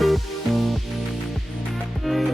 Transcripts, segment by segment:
Hello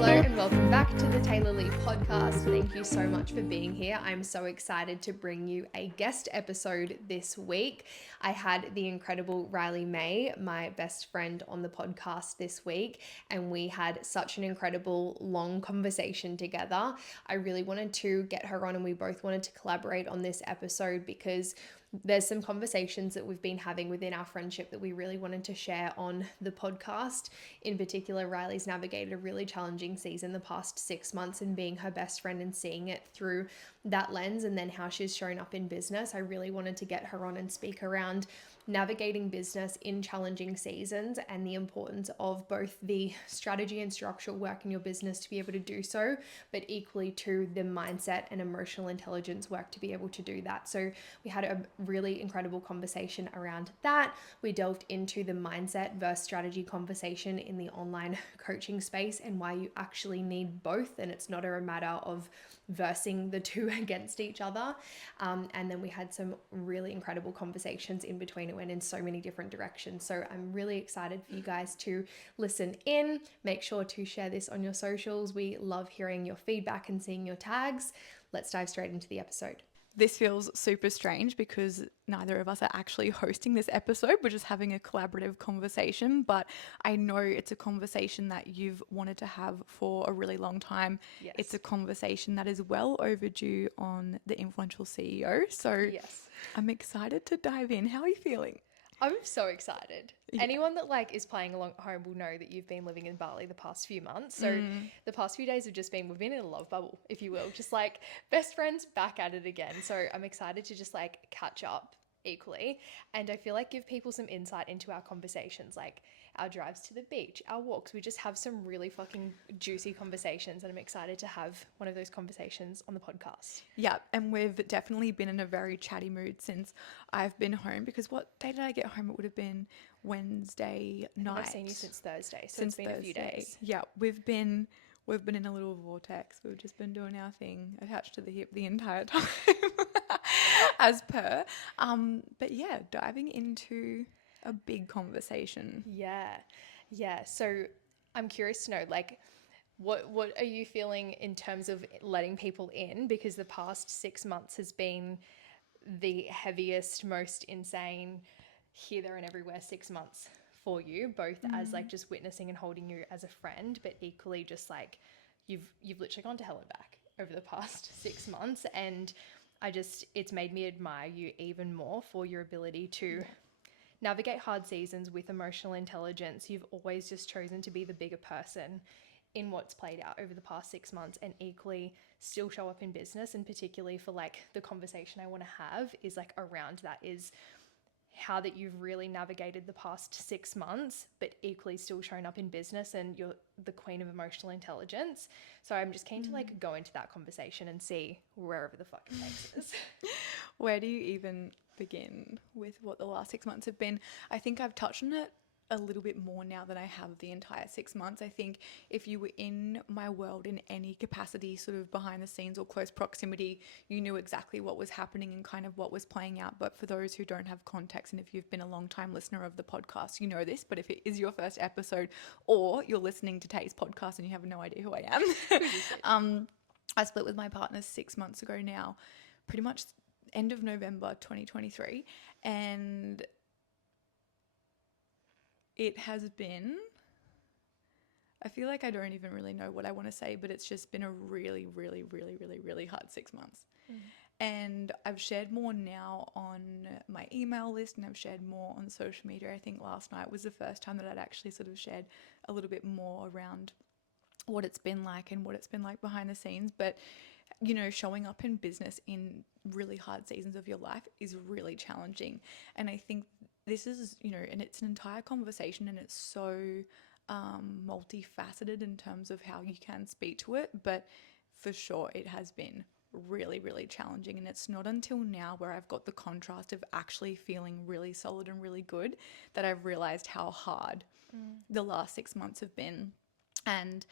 and welcome back to the Taylor Lee podcast. Thank you so much for being here. I'm so excited to bring you a guest episode this week. I had the incredible Riley May, my best friend, on the podcast this week, and we had such an incredible long conversation together. I really wanted to get her on and we both wanted to collaborate on this episode because there's some conversations that we've been having within our friendship that we really wanted to share on the podcast. In particular, Riley's navigated a really challenging season the past 6 months, and being her best friend and seeing it through that lens, and then how she's shown up in business. I really wanted to get her on and speak around navigating business in challenging seasons and the importance of both the strategy and structural work in your business to be able to do so, but equally to the mindset and emotional intelligence work to be able to do that. So we had a really incredible conversation around that. We delved into the mindset versus strategy conversation in the online coaching space and why you actually need both, and it's not a matter of versing the two against each other. And then we had some really incredible conversations in between. It went in so many different directions. So I'm really excited for you guys to listen in. Make sure to share this on your socials. We love hearing your feedback and seeing your tags. Let's dive straight into the episode. This feels super strange because neither of us are actually hosting this episode. We're just having a collaborative conversation, but I know it's a conversation that you've wanted to have for a really long time. Yes. It's a conversation that is well overdue on the influential CEO. So Yes. I'm excited to dive in. How are you feeling? I'm so excited. Yeah. Anyone that is playing along at home will know that you've been living in Bali the past few months. So the past few days have just been, we've been in a love bubble, if you will, just best friends back at it again. So I'm excited to just catch up equally. And I feel give people some insight into our conversations, our drives to the beach, our walks. We just have some really fucking juicy conversations, and I'm excited to have one of those conversations on the podcast. Yeah, and we've definitely been in a very chatty mood since I've been home, because what day did I get home? It would have been Wednesday night. I've seen you since Thursday, so it's been a few days. Yeah, we've been in a little vortex. We've just been doing our thing, attached to the hip the entire time, as per. But yeah, diving into a big conversation. Yeah. So I'm curious to know, what are you feeling in terms of letting people in? Because the past 6 months has been the heaviest, most insane, here, there, and everywhere 6 months for you, both as just witnessing and holding you as a friend, but equally just you've literally gone to hell and back over the past 6 months. And it's made me admire you even more for your ability to navigate hard seasons with emotional intelligence. You've always just chosen to be the bigger person in what's played out over the past 6 months, and equally still show up in business. And particularly for the conversation I want to have is around that is how that you've really navigated the past 6 months, but equally still shown up in business, and you're the queen of emotional intelligence. So I'm just keen to go into that conversation and see wherever the fuck it takes us. Where do you even begin with what the last 6 months have been? I think I've touched on it a little bit more now than I have the entire 6 months. I think if you were in my world in any capacity, sort of behind the scenes or close proximity, you knew exactly what was happening and kind of what was playing out. But for those who don't have context, and if you've been a long time listener of the podcast, you know this, but if it is your first episode or you're listening to Tay's podcast and you have no idea who I am, I split with my partner 6 months ago now, pretty much end of November 2023, and it has been, I feel like I don't even really know what I want to say, but it's just been a really, really, really, really, really hard 6 months. And I've shared more now on my email list, and I've shared more on social media. I think last night was the first time that I'd actually sort of shared a little bit more around what it's been like and what it's been like behind the scenes. But you know, showing up in business in really hard seasons of your life is really challenging. And I think this is, you know, and it's an entire conversation, and it's so multifaceted in terms of how you can speak to it. But for sure, it has been really, really challenging. And it's not until now, where I've got the contrast of actually feeling really solid and really good, that I've realized how hard the last 6 months have been. And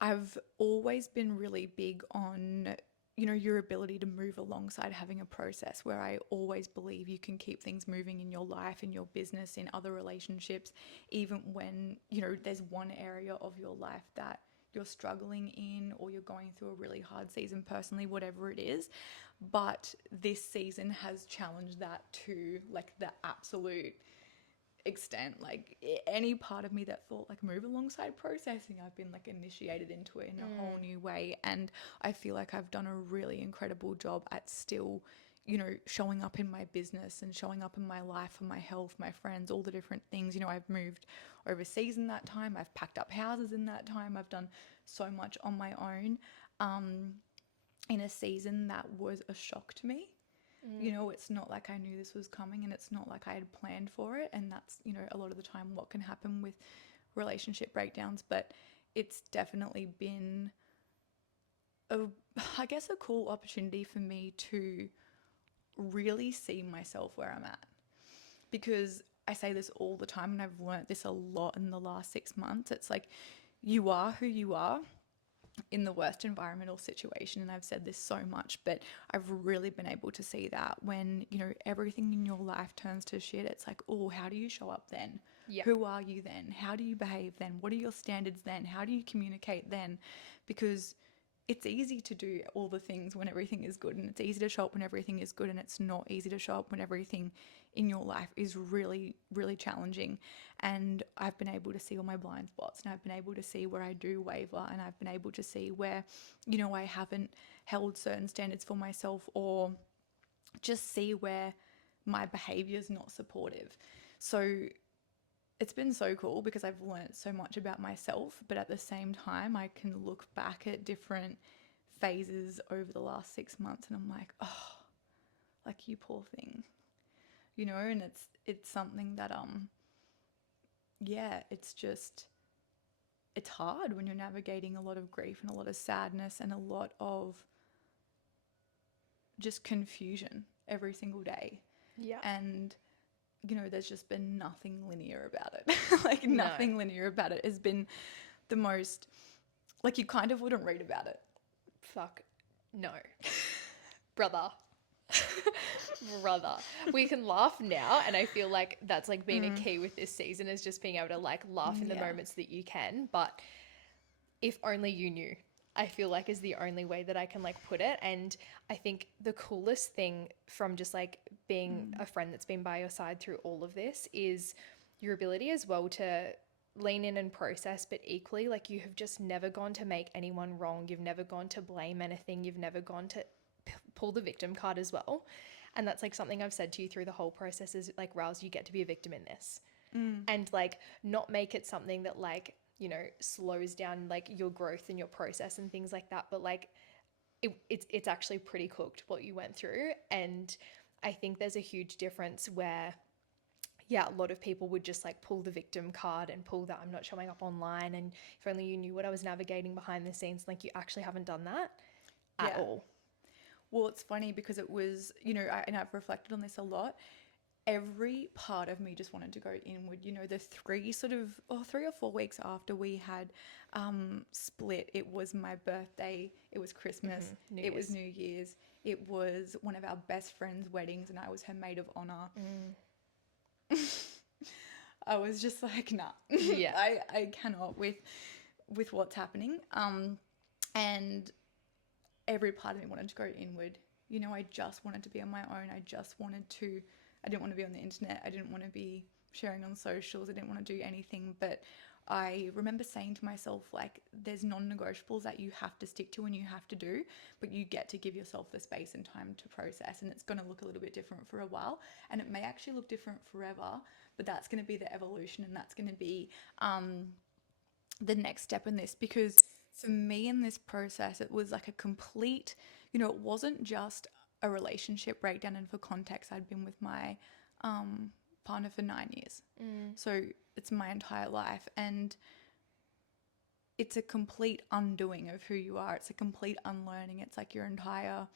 I've always been really big on you know, your ability to move alongside having a process, where I always believe you can keep things moving in your life, in your business, in other relationships, even when, you know, there's one area of your life that you're struggling in, or you're going through a really hard season personally, whatever it is. But this season has challenged that to like the absolute extent. Like any part of me that thought like move alongside processing, I've been like initiated into it in a whole new way. And I feel like I've done a really incredible job at still, you know, showing up in my business and showing up in my life, for my health, my friends, all the different things. You know, I've moved overseas in that time, I've packed up houses in that time, I've done so much on my own, in a season that was a shock to me. You know, it's not like I knew this was coming, and it's not like I had planned for it. And that's, you know, a lot of the time what can happen with relationship breakdowns. But it's definitely been I guess a cool opportunity for me to really see myself where I'm at. Because I say this all the time, and I've learnt this a lot in the last 6 months. It's like, you are who you are in the worst environmental situation. And I've said this so much, but I've really been able to see that when, you know, everything in your life turns to shit, it's like, oh, how do you show up then? Yep. Who are you then? How do you behave then? What are your standards then? How do you communicate then? Because it's easy to do all the things when everything is good, and it's easy to show up when everything is good, and it's not easy to show up when everything in your life is really, really challenging. And I've been able to see all my blind spots, and I've been able to see where I do waver, and I've been able to see where, you know, I haven't held certain standards for myself, or just see where my behavior is not supportive. So it's been so cool because I've learned so much about myself, but at the same time, I can look back at different phases over the last 6 months, and I'm like, oh, like, you poor thing, you know. And it's something that yeah, it's hard when you're navigating a lot of grief and a lot of sadness and a lot of just confusion every single day. Yeah. And you know, there's just been nothing linear about it. Like, nothing linear about it has been the most, like, you kind of wouldn't read about it. Fuck no. Brother. Brother. We can laugh now, and I feel like that's like been a key with this season, is just being able to like laugh in the moments that you can. But if only you knew, I feel like, is the only way that I can like put it. And I think the coolest thing from just like being a friend that's been by your side through all of this is your ability as well to lean in and process, but equally, like, you have just never gone to make anyone wrong. You've never gone to blame anything. You've never gone to pull the victim card as well. And that's like something I've said to you through the whole process is like, Rouse, you get to be a victim in this. And like, not make it something that like, you know, slows down like your growth and your process and things like that. But like, it's actually pretty cooked what you went through. And I think there's a huge difference where, yeah, a lot of people would just like pull the victim card and pull that I'm not showing up online, and if only you knew what I was navigating behind the scenes. Like, you actually haven't done that at all. Well, it's funny because it was, you know, and I've reflected on this a lot. Every part of me just wanted to go inward. You know, the 3 or 4 weeks after we had split, it was my birthday, it was Christmas, it was New Year's, it was one of our best friends' weddings, and I was her maid of honor. I was just like, nah, Yeah. I cannot with what's happening. And every part of me wanted to go inward. You know, I just wanted to be on my own. I didn't want to be on the internet. I didn't want to be sharing on socials. I didn't want to do anything. But I remember saying to myself, like, there's non-negotiables that you have to stick to and you have to do, but you get to give yourself the space and time to process. And it's going to look a little bit different for a while. And it may actually look different forever, but that's going to be the evolution, and that's going to be the next step in this. Because for me in this process, it was like a complete, you know, it wasn't just a relationship breakdown. And for context, I'd been with my partner for 9 years. So it's my entire life. And it's a complete undoing of who you are. It's a complete unlearning. It's like your entire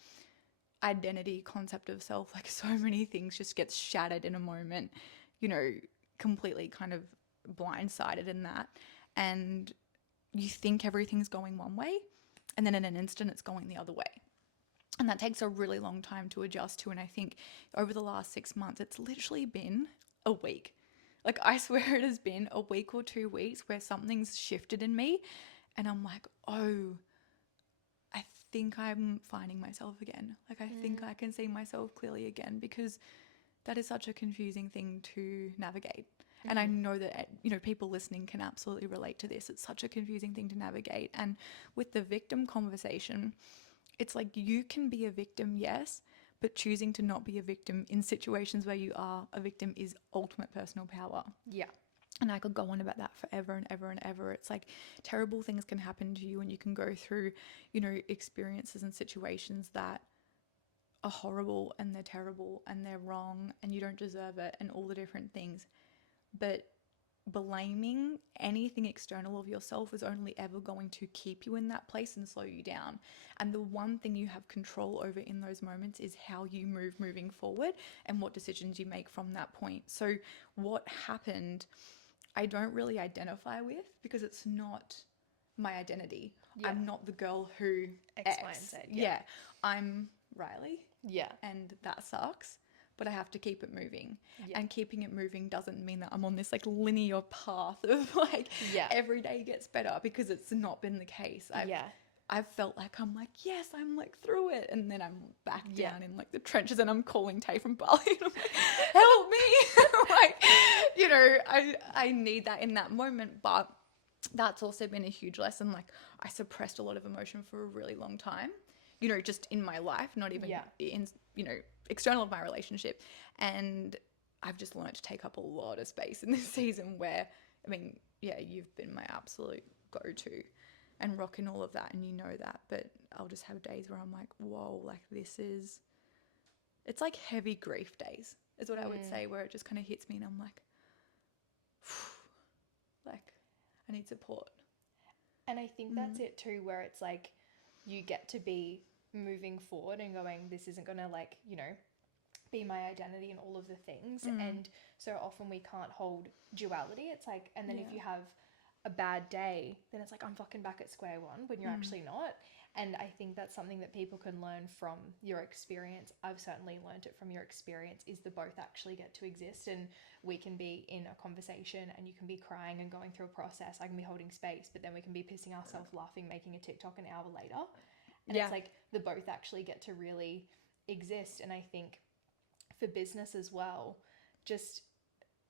identity, concept of self, like so many things just gets shattered in a moment, you know, completely kind of blindsided in that. And you think everything's going one way, and then in an instant it's going the other way. And that takes a really long time to adjust to. And I think over the last 6 months, it's literally been a week. Like, I swear it has been a week or 2 weeks where something's shifted in me. And I'm like, oh, I think I'm finding myself again. Like, I think I can see myself clearly again, because that is such a confusing thing to navigate. And I know that, people listening can absolutely relate to this. It's such a confusing thing to navigate. And with the victim conversation, it's like, you can be a victim, yes, but choosing to not be a victim in situations where you are a victim is ultimate personal power. Yeah. And I could go on about that forever and ever and ever. It's like, terrible things can happen to you, and you can go through, experiences and situations that are horrible, and they're terrible, and they're wrong, and you don't deserve it, and all the different things. But blaming anything external of yourself is only ever going to keep you in that place and slow you down. And the one thing you have control over in those moments is how you moving forward, and what decisions you make from that point. So what happened, I don't really identify with, because it's not my identity. Yeah. I'm not the girl who X, Y, and Z. Yeah. I'm Riley. Yeah. And that sucks, but I have to keep it moving. Yeah. And keeping it moving doesn't mean that I'm on this like linear path of like every day gets better, because it's not been the case. I've felt like I'm like, yes, I'm like through it. And then I'm back down in like the trenches, and I'm calling Tay from Bali, and I'm like, help me. Like, I need that in that moment. But that's also been a huge lesson. Like, I suppressed a lot of emotion for a really long time, just in my life, not even in, external of my relationship. And I've just learned to take up a lot of space in this season, where, you've been my absolute go-to and rocking all of that, and you know that. But I'll just have days where I'm like, whoa, like it's like heavy grief days is what I would say, where it just kind of hits me, and I'm like, like, I need support. And I think that's it too, where it's like, you get to be moving forward and going, this isn't going to be my identity and all of the things. And so often we can't hold duality. It's like, and then if you have a bad day, then it's like, I'm fucking back at square one, when you're actually not. And I think that's something that people can learn from your experience. I've certainly learned it from your experience, is the both actually get to exist. And we can be in a conversation, and you can be crying and going through a process. I can be holding space, but then we can be pissing ourselves laughing, making a TikTok an hour later. And it's like, the both actually get to really exist. And I think for business as well, just,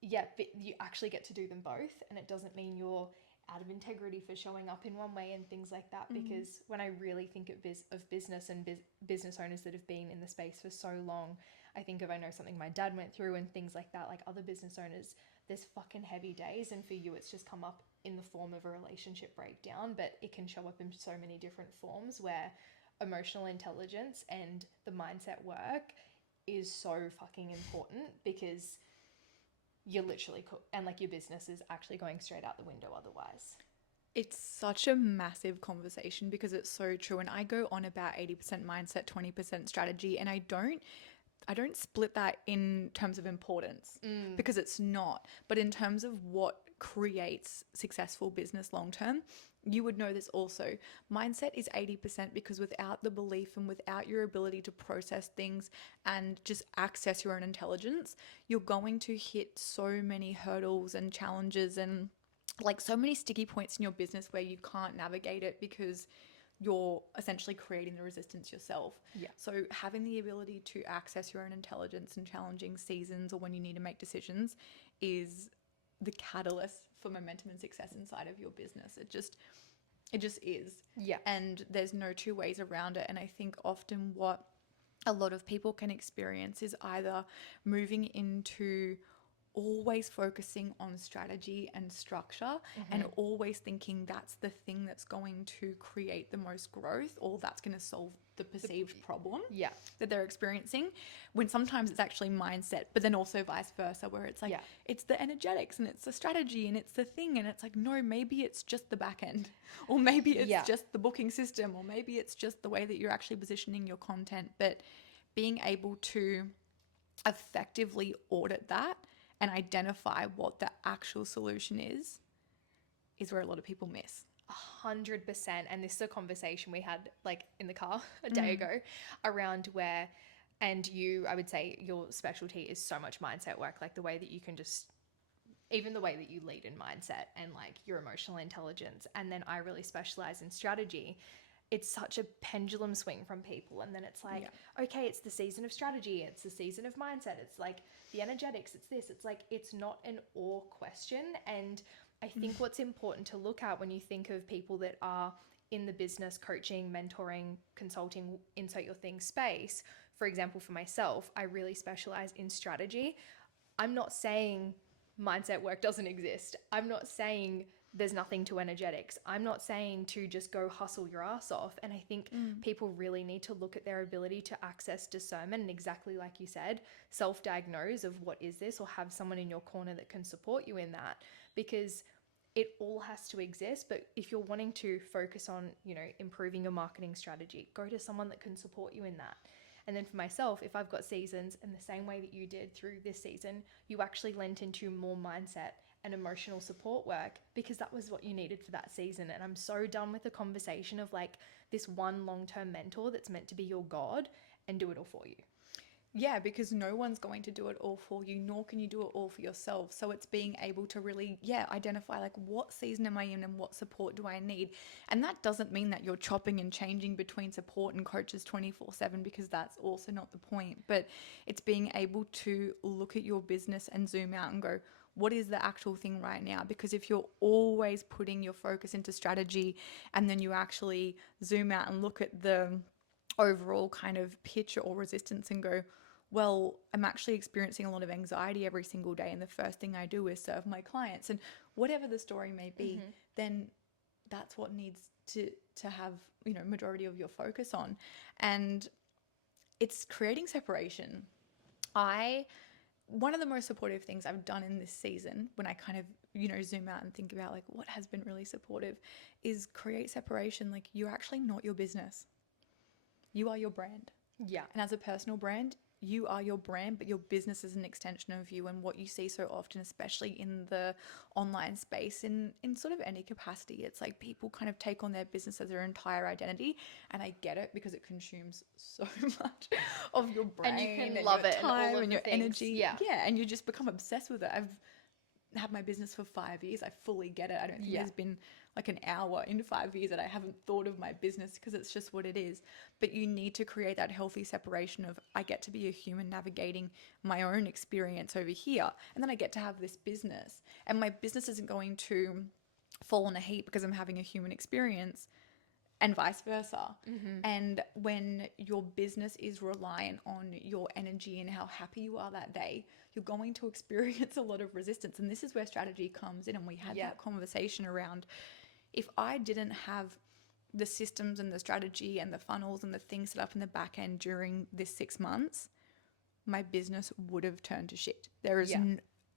you actually get to do them both. And it doesn't mean you're out of integrity for showing up in one way and things like that. Because when I really think of business and business owners that have been in the space for so long, I know something my dad went through and things like that, like other business owners, there's fucking heavy days. And for you, it's just come up in the form of a relationship breakdown, but it can show up in so many different forms, where emotional intelligence and the mindset work is so fucking important, because you're literally and like, your business is actually going straight out the window otherwise. It's such a massive conversation, because it's so true. And I go on about 80% mindset, 20% strategy, and I don't split that in terms of importance, because it's not. But in terms of what creates successful business long term, you would know this also. Mindset is 80%, because without the belief and without your ability to process things and just access your own intelligence, you're going to hit so many hurdles and challenges, and like so many sticky points in your business where you can't navigate it, because you're essentially creating the resistance yourself. Yeah. So having the ability to access your own intelligence in challenging seasons, or when you need to make decisions, is the catalyst for momentum and success inside of your business. It just is. Yeah. And there's no two ways around it. And I think often what a lot of people can experience is either moving into always focusing on strategy and structure, and always thinking that's the thing that's going to create the most growth, or that's going to solve the perceived problem that they're experiencing, when sometimes it's actually mindset, but then also vice versa, where it's like, it's the energetics and it's the strategy and it's the thing, and it's like, no, maybe it's just the back end, or maybe it's just the booking system, or maybe it's just the way that you're actually positioning your content. But being able to effectively audit that and identify what the actual solution is where a lot of people miss. 100%. And this is a conversation we had like in the car a day ago around where, and you, I would say your specialty is so much mindset work, like the way that you can just, even the way that you lead in mindset and like your emotional intelligence. And then I really specialize in strategy. It's such a pendulum swing from people. And then it's like, okay, it's the season of strategy. It's the season of mindset. It's like the energetics. It's this. It's like, it's not an or question. And I think what's important to look at when you think of people that are in the business, coaching, mentoring, consulting, insert your thing space. For example, for myself, I really specialize in strategy. I'm not saying mindset work doesn't exist. I'm not saying there's nothing to energetics. I'm not saying to just go hustle your ass off. And I think people really need to look at their ability to access discernment and, exactly like you said, self-diagnose of what is this, or have someone in your corner that can support you in that, because it all has to exist. But if you're wanting to focus on, improving your marketing strategy, go to someone that can support you in that. And then for myself, if I've got seasons, in the same way that you did through this season, you actually lent into more mindset and emotional support work because that was what you needed for that season. And I'm so done with the conversation of like this one long-term mentor that's meant to be your God and do it all for you. Yeah, because no one's going to do it all for you, nor can you do it all for yourself. So it's being able to really, identify like what season am I in and what support do I need. And that doesn't mean that you're chopping and changing between support and coaches 24/7, because that's also not the point. But it's being able to look at your business and zoom out and go, what is the actual thing right now? Because if you're always putting your focus into strategy and then you actually zoom out and look at the overall kind of picture or resistance and go, well, I'm actually experiencing a lot of anxiety every single day, and the first thing I do is serve my clients, and whatever the story may be, then that's what needs to have, majority of your focus on. And it's creating separation. One of the most supportive things I've done in this season, when I kind of, zoom out and think about like what has been really supportive, is create separation. Like, you're actually not your business. You are your brand. Yeah. And as a personal brand, you are your brand, but your business is an extension of you. And what you see so often, especially in the online space, in sort of any capacity, it's like people kind of take on their business as their entire identity. And I get it, because it consumes so much of your brain and you can and love your it time and all of and the your things. energy. Yeah. And you just become obsessed with it. I've had my business for 5 years. I fully get it. I don't think there's been like an hour in 5 years that I haven't thought of my business, because it's just what it is. But you need to create that healthy separation of, I get to be a human navigating my own experience over here, and then I get to have this business, and my business isn't going to fall in a heap because I'm having a human experience, and vice versa. And when your business is reliant on your energy and how happy you are that day, you're going to experience a lot of resistance. And this is where strategy comes in. And we had that conversation around, if I didn't have the systems and the strategy and the funnels and the things set up in the back end during this 6 months, my business would have turned to shit. There is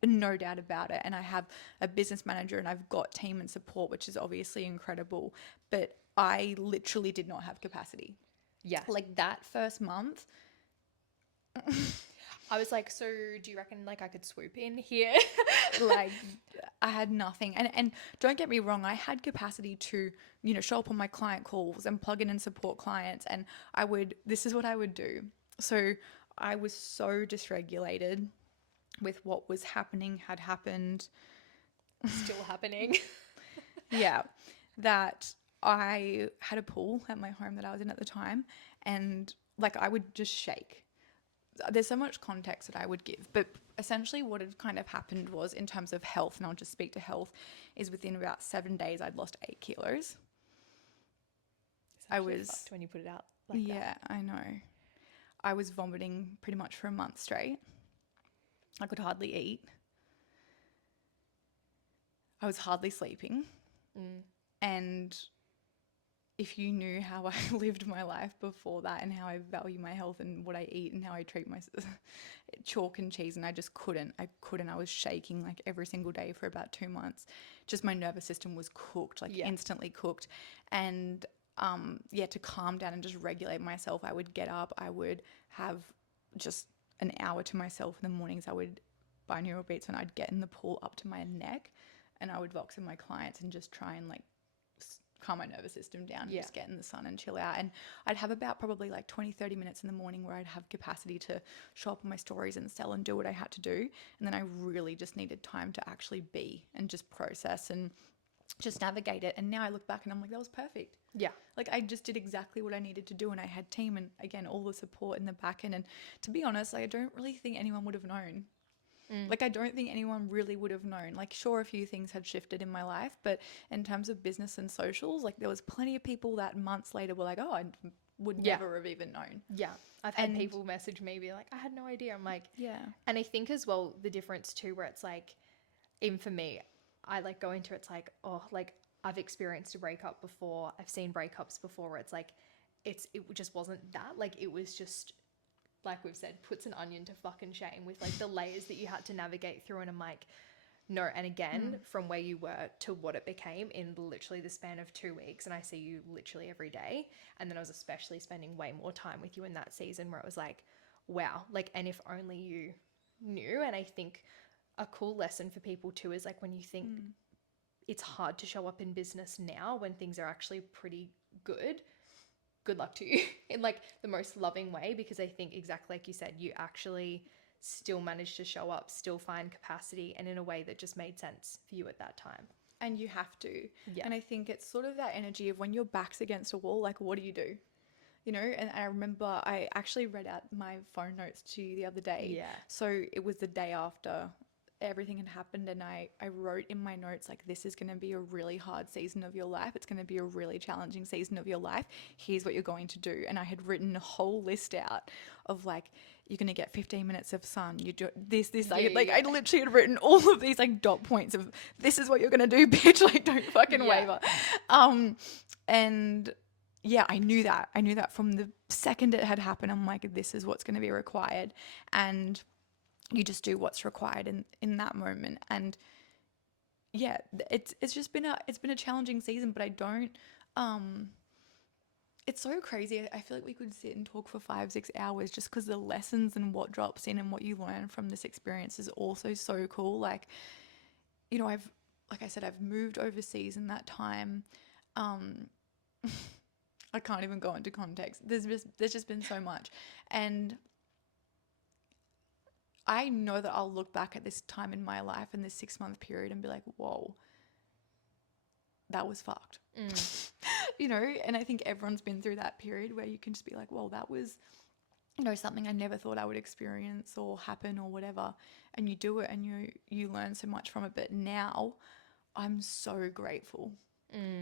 no doubt about it. And I have a business manager and I've got team and support, which is obviously incredible. But I literally did not have capacity. Yeah. Like that first month. I was like, so do you reckon like I could swoop in here? Like, I had nothing. And don't get me wrong, I had capacity to, show up on my client calls and plug in and support clients. And this is what I would do. So I was so dysregulated with what was happening, had happened. Still happening. That I had a pool at my home that I was in at the time, and like I would just shake. There's so much context that I would give, but essentially what had kind of happened was, in terms of health, and I'll just speak to health, is within about 7 days I'd lost 8 kilos. I was fucked when you put it out like that. I know. I was vomiting pretty much for a month straight. I could hardly eat. I was hardly sleeping. And if you knew how I lived my life before that, and how I value my health and what I eat and how I treat myself, chalk and cheese, and I just couldn't. I was shaking like every single day for about 2 months. Just my nervous system was cooked, like instantly cooked. And to calm down and just regulate myself, I would get up, I would have just an hour to myself in the mornings. I would binaural beats, and I'd get in the pool up to my neck, and I would box in my clients and just try and like calm my nervous system down and Yeah. just get in the sun and chill out. And I'd have about probably like 20-30 minutes in the morning where I'd have capacity to show up on my stories and sell and do what I had to do. And then I really just needed time to actually be and just process and just navigate it. And now I look back and I'm like, that was perfect. Yeah. Like I just did exactly what I needed to do, and I had team and again all the support in the back end. And to be honest, like, I don't really think anyone would have known. Like I don't think anyone really would have known. Like sure, a few things had shifted in my life, but in terms of business and socials, like there was plenty of people that months later were like, oh, I would never have even known. Yeah. I've had people message me, be like, I had no idea. I'm like, Yeah. And I think as well, the difference too, where it's like, even for me, I like go into it's like, oh, like I've experienced a breakup before. I've seen breakups before where it's like, it just wasn't that. Like it was just, like we've said, puts an onion to fucking shame with like the layers that you had to navigate through. And I'm like, no. And again, from where you were to what it became in literally the span of 2 weeks. And I see you literally every day. And then I was especially spending way more time with you in that season where it was like, wow, like, and if only you knew. And I think a cool lesson for people too is like when you think it's hard to show up in business now when things are actually pretty good luck to you in like the most loving way, because I think exactly like you said, you actually still managed to show up, still find capacity, and in a way that just made sense for you at that time. And you have to. Yeah. And I think it's sort of that energy of when your back's against a wall, like what do? You know, and I remember I actually read out my phone notes to you the other day. Yeah. So it was the day after everything had happened, and I wrote in my notes like, this is going to be a really hard season of your life. It's going to be a really challenging season of your life. Here's what you're going to do. And I had written a whole list out of like, you're going to get 15 minutes of sun. You do this. I literally had written all of these like dot points of this is what you're going to do, bitch. Like don't fucking waver. And yeah, I knew that from the second it had happened. I'm like, this is what's going to be required. And you just do what's required in that moment. And yeah, it's just been a challenging season, but I don't, it's so crazy. I feel like we could sit and talk for 5-6 hours just because the lessons and what drops in and what you learn from this experience is also so cool. Like, you know, like I said, I've moved overseas in that time. I can't even go into context. There's just been so much. And I know that I'll look back at this time in my life in this 6-month period and be like, whoa, that was fucked. You know, and I think everyone's been through that period where you can just be like, whoa, that was, you know, something I never thought I would experience or happen or whatever. And you do it and you learn so much from it. But now I'm so grateful.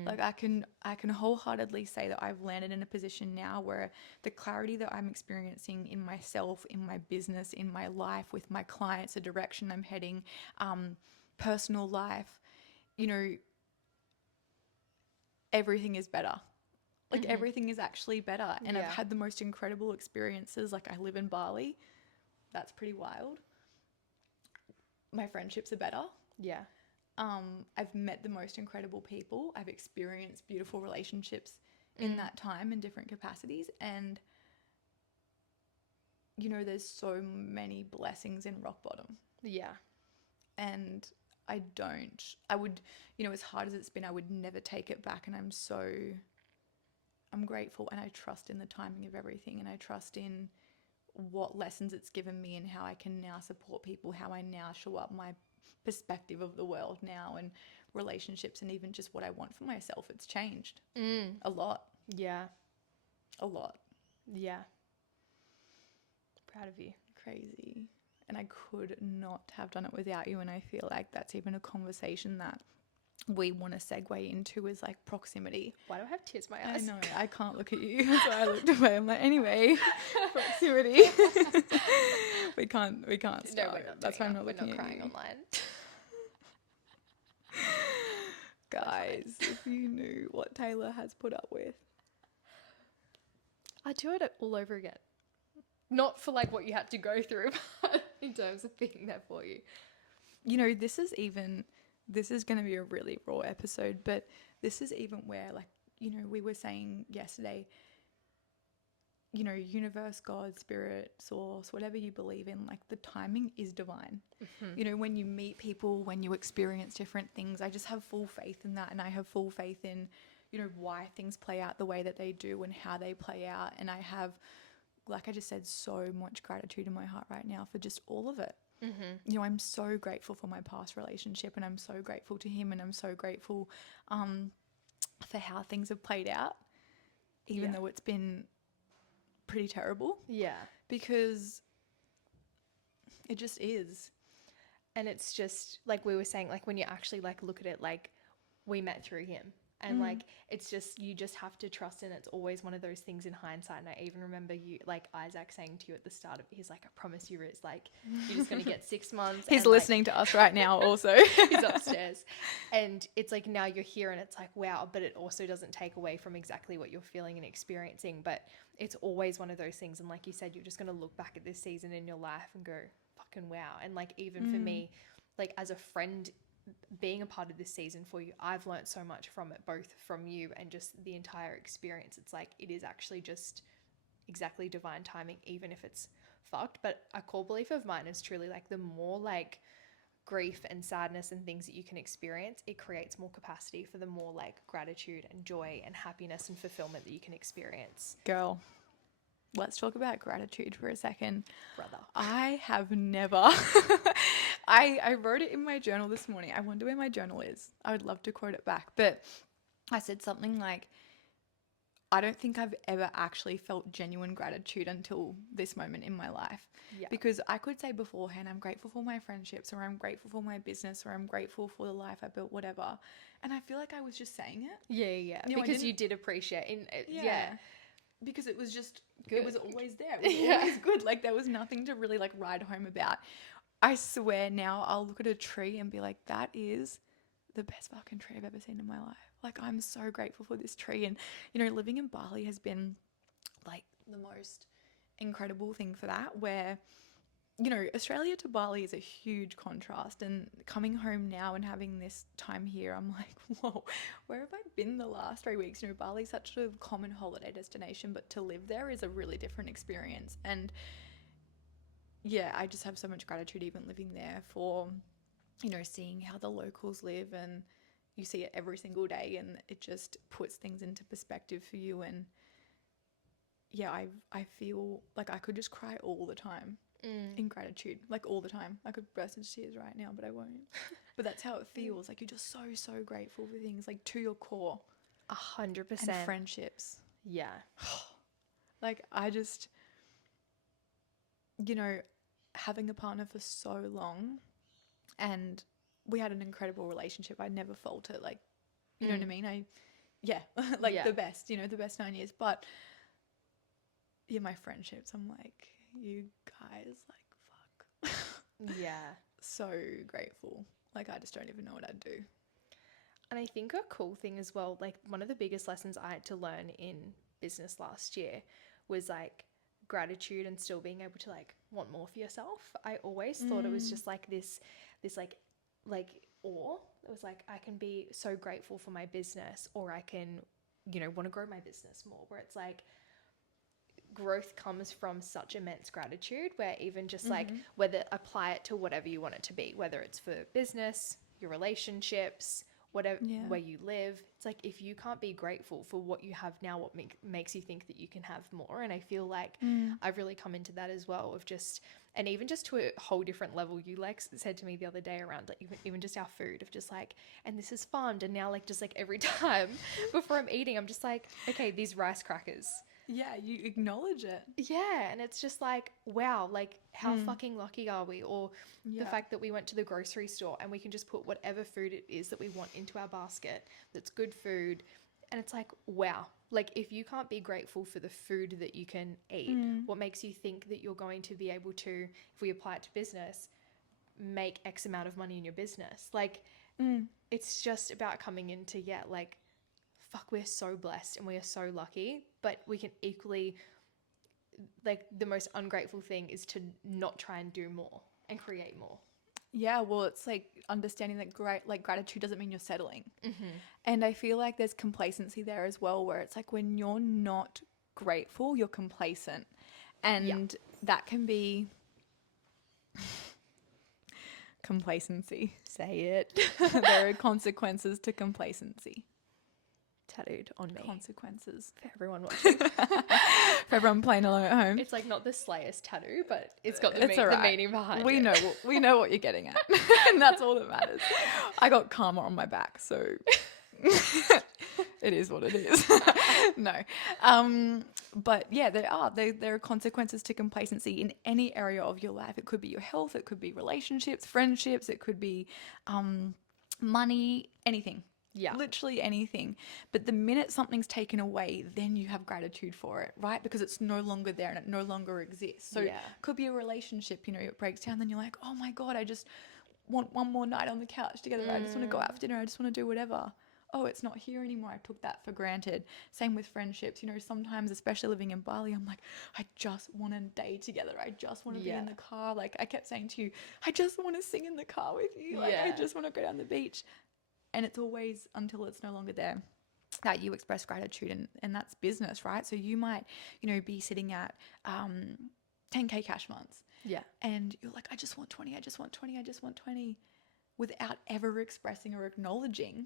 Like I can wholeheartedly say that I've landed in a position now where the clarity that I'm experiencing in myself, in my business, in my life, with my clients, the direction I'm heading, personal life, you know, everything is better. Like everything is actually better. And I've had the most incredible experiences. Like I live in Bali. That's pretty wild. My friendships are better. Yeah. I've met the most incredible people. I've experienced beautiful relationships in that time in different capacities. And, you know, there's so many blessings in rock bottom. Yeah. And I would, you know, as hard as it's been, I would never take it back. And I'm grateful, and I trust in the timing of everything. And I trust in what lessons it's given me and how I can now support people, how I now show up, my perspective of the world now and relationships, and even just what I want for myself. It's changed a lot. Yeah. A lot. Yeah. Proud of you. Crazy. And I could not have done it without you. And I feel like that's even a conversation that we want to segue into, is like proximity. Why do I have tears in my eyes? I know, I can't look at you. So I looked away. I'm like, anyway, proximity. we can't start. No, we're not. That's why I'm not looking We're not at crying you. online. Guys, if you knew what Taylor has put up with. I'd do it all over again. Not for like what you had to go through, but in terms of being there for you. You know, this is going to be a really raw episode, but this is even where, like, you know, we were saying yesterday, you know, universe, God, spirit, source, whatever you believe in, like the timing is divine. You know, when you meet people, when you experience different things, I just have full faith in that. And I have full faith in why things play out the way that they do and how they play out. And I have, like I just said, so much gratitude in my heart right now for just all of it. I'm so grateful for my past relationship, and I'm so grateful to him, and I'm so grateful for how things have played out, even though it's been pretty terrible. Yeah. Because it just is. And it's just like we were saying, like when you actually like look at it, like we met through him, and like it's just, you just have to trust, and it's always one of those things in hindsight. And I even remember like Isaac saying to you at the start of, he's like, I promise you, Riz, like you're just gonna get 6 months. He's listening to us right now also. He's upstairs. And it's like, now you're here and it's like, wow, but it also doesn't take away from exactly what you're feeling and experiencing. But it's always one of those things. And like you said, you're just gonna look back at this season in your life and go, fucking wow. And like even for me, like as a friend, being a part of this season for you, I've learned so much from it, both from you and just the entire experience. It's like, it is actually just exactly divine timing, even if it's fucked. But a core belief of mine is truly like, the more like grief and sadness and things that you can experience, it creates more capacity for the more like gratitude and joy and happiness and fulfillment that you can experience. Girl, let's talk about gratitude for a second. Brother. I have never... I wrote it in my journal this morning. I wonder where my journal is. I would love to quote it back. But I said something like, I don't think I've ever actually felt genuine gratitude until this moment in my life. Yeah. Because I could say beforehand, I'm grateful for my friendships, or I'm grateful for my business, or I'm grateful for the life I built, whatever. And I feel like I was just saying it. Yeah. Because you did appreciate it. Yeah. Because it was just good. It was always there. It was always good. Like there was nothing to really like ride home about. I swear now I'll look at a tree and be like, that is the best fucking tree I've ever seen in my life. Like I'm so grateful for this tree. And living in Bali has been like the most incredible thing for that, where Australia to Bali is a huge contrast, and coming home now and having this time here, I'm like, whoa, where have I been the last 3 weeks? Bali's such a common holiday destination, but to live there is a really different experience. And yeah, I just have so much gratitude even living there for, seeing how the locals live, and you see it every single day, and it just puts things into perspective for you. And yeah, I feel like I could just cry all the time. In gratitude, like all the time. I could burst into tears right now, but I won't. But that's how it feels. Like you're just so grateful for things, like to your core. 100%. And friendships. Yeah. Like I just, having a partner for so long, and we had an incredible relationship. I never felt it. Like, you know what I mean? The best, the best 9 years. But yeah, my friendships, I'm like, you guys, like, fuck. Yeah. So grateful. Like, I just don't even know what I'd do. And I think a cool thing as well, like one of the biggest lessons I had to learn in business last year was like gratitude and still being able to like want more for yourself. I always thought it was just like this like awe. It was like, I can be so grateful for my business, or I can, want to grow my business more, where it's like, growth comes from such immense gratitude, where even just like whether apply it to whatever you want it to be, whether it's for business, your relationships, whatever, where you live. It's like, if you can't be grateful for what you have now, what makes you think that you can have more? And I feel like I've really come into that as well, of just, and even just to a whole different level. You like said to me the other day around like even just our food, of just like, and this is farmed, and now like just like every time before I'm eating, I'm just like, okay, these rice crackers. Yeah, you acknowledge it. Yeah, and it's just like, wow, like how fucking lucky are we? Or the fact that we went to the grocery store and we can just put whatever food it is that we want into our basket that's good food. And it's like, wow, like if you can't be grateful for the food that you can eat, what makes you think that you're going to be able to, if we apply it to business, make X amount of money in your business? Like, it's just about coming into, like, fuck, we're so blessed and we are so lucky, but we can equally, like, the most ungrateful thing is to not try and do more and create more. Yeah, well, it's like understanding that gratitude doesn't mean you're settling. And I feel like there's complacency there as well, where it's like when you're not grateful, you're complacent. And that can be complacency. Say it. There are consequences to complacency. tattooed on me. Consequences. For everyone watching. For everyone playing along at home. It's like not the slayest tattoo, but it's got It's all the right. meaning behind we it. we know what you're getting at. And that's all that matters. I got karma on my back, so it is what it is. No. But yeah, there are consequences to complacency in any area of your life. It could be your health, it could be relationships, friendships, it could be money, anything. Yeah. Literally anything. But the minute something's taken away, then you have gratitude for it, right? Because it's no longer there and it no longer exists. So it could be a relationship, it breaks down, then you're like, oh my God, I just want one more night on the couch together. I just want to go out for dinner. I just want to do whatever. Oh, it's not here anymore. I took that for granted. Same with friendships. Sometimes, especially living in Bali, I'm like, I just want a day together. I just want to be in the car. Like I kept saying to you, I just want to sing in the car with you. Like I just want to go down the beach. And it's always until it's no longer there that you express gratitude, and that's business, right? So you might, be sitting at 10K cash months. Yeah. And you're like, I just want 20, I just want 20, I just want 20, without ever expressing or acknowledging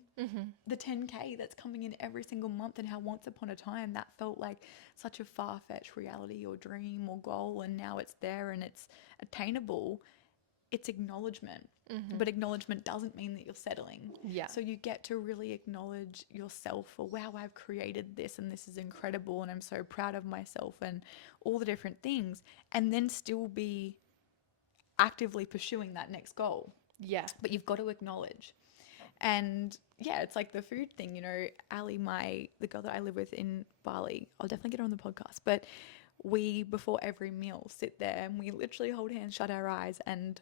the 10K that's coming in every single month, and how once upon a time that felt like such a far-fetched reality or dream or goal, and now it's there and it's attainable. It's acknowledgement. But acknowledgement doesn't mean that you're settling. Yeah. So you get to really acknowledge yourself for, wow, I've created this and this is incredible and I'm so proud of myself and all the different things, and then still be actively pursuing that next goal. Yeah. But you've got to acknowledge. And yeah, it's like the food thing, Ali, the girl that I live with in Bali, I'll definitely get her on the podcast, but we, before every meal, sit there and we literally hold hands, shut our eyes, and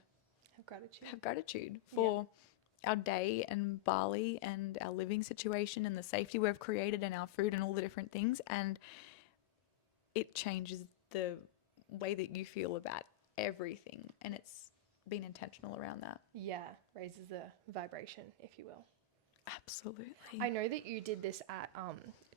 have gratitude for our day and Bali and our living situation and the safety we've created and our food and all the different things. And it changes the way that you feel about everything. And it's been intentional around that. Yeah. Raises the vibration, if you will. Absolutely. I know that you did this at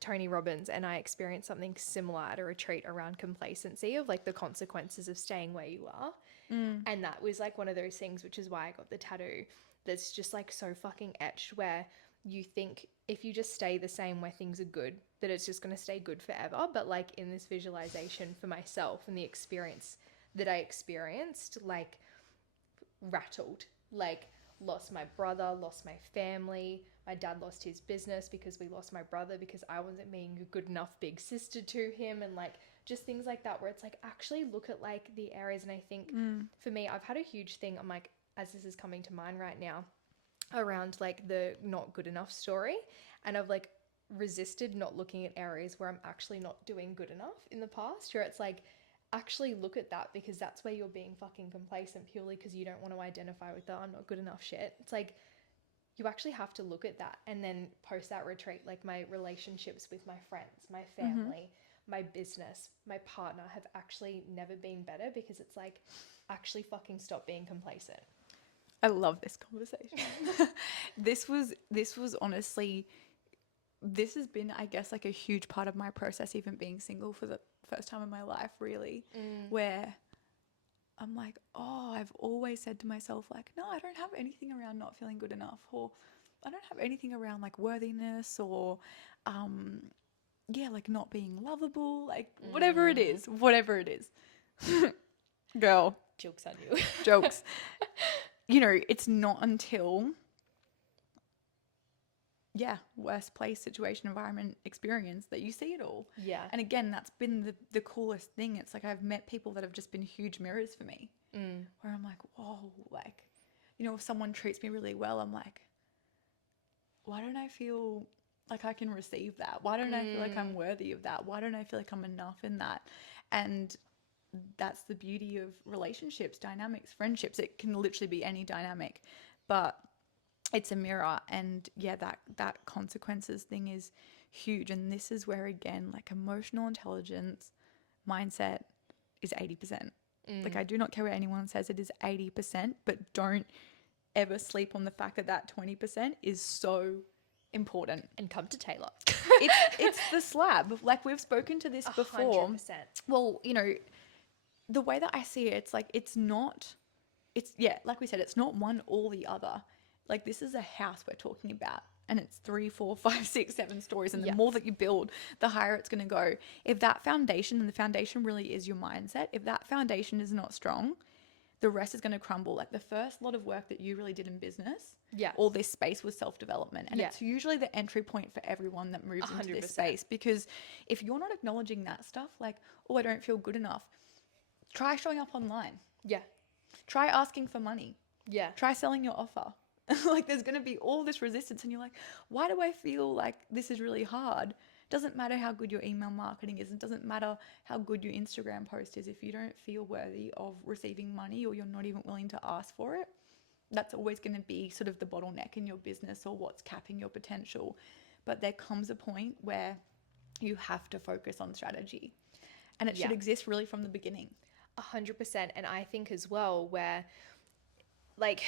Tony Robbins, and I experienced something similar at a retreat around complacency, of like the consequences of staying where you are. And that was like one of those things, which is why I got the tattoo, that's just like so fucking etched, where you think if you just stay the same where things are good, that it's just going to stay good forever. But like in this visualization for myself and the experience that I experienced, like rattled, like lost my brother, lost my family. My dad lost his business because we lost my brother because I wasn't being a good enough big sister to him, and like just things like that, where it's like, actually look at like the areas. And I think for me, I've had a huge thing, I'm like, as this is coming to mind right now, around like the not good enough story, and I've like resisted not looking at areas where I'm actually not doing good enough in the past, where it's like, actually look at that, because that's where you're being fucking complacent purely because you don't want to identify with the I'm not good enough shit. It's like, you actually have to look at that. And then post that retreat, like my relationships with my friends, my family, my business, my partner have actually never been better, because it's like, actually fucking stop being complacent. I love this conversation. This was honestly, this has been, I guess, like a huge part of my process, even being single for the first time in my life, really, where I'm like, oh, I've always said to myself, like, no, I don't have anything around not feeling good enough, or I don't have anything around like worthiness, or like not being lovable, like whatever it is. Girl. Joke's on you. Jokes. It's not until worst place, situation, environment, experience that you see it all. Yeah. And again, that's been the coolest thing. It's like I've met people that have just been huge mirrors for me, where I'm like, whoa, like, if someone treats me really well, I'm like, why don't I feel like I can receive that? Why don't I feel like I'm worthy of that? Why don't I feel like I'm enough in that? And that's the beauty of relationships, dynamics, friendships. It can literally be any dynamic, but it's a mirror. And that consequences thing is huge. And this is where, again, like emotional intelligence, mindset is 80%. Like, I do not care what anyone says, it is 80%, but don't ever sleep on the fact that 20% is so important. And come to Taylor. It's the slab. Like, we've spoken to this before. 100%. Well, the way that I see it, it's like, like we said, it's not one or the other. Like, this is a house we're talking about. and it's 3, 4, 5, 6, 7 stories. And the more that you build, the higher it's going to go. If that foundation, and the foundation really is your mindset, if that foundation is not strong, the rest is going to crumble. Like the first lot of work that you really did in business, all this space was self-development. And it's usually the entry point for everyone that moves 100%. Into this space. Because if you're not acknowledging that stuff, like, oh, I don't feel good enough, try showing up online. Yeah. Try asking for money. Yeah. Try selling your offer. Like there's going to be all this resistance and you're like, why do I feel like this is really hard? Doesn't matter how good your email marketing is. It doesn't matter how good your Instagram post is. If you don't feel worthy of receiving money or you're not even willing to ask for it, that's always going to be sort of the bottleneck in your business or what's capping your potential. But there comes a point where you have to focus on strategy, and it should exist really from the beginning. 100%. And I think as well where, like,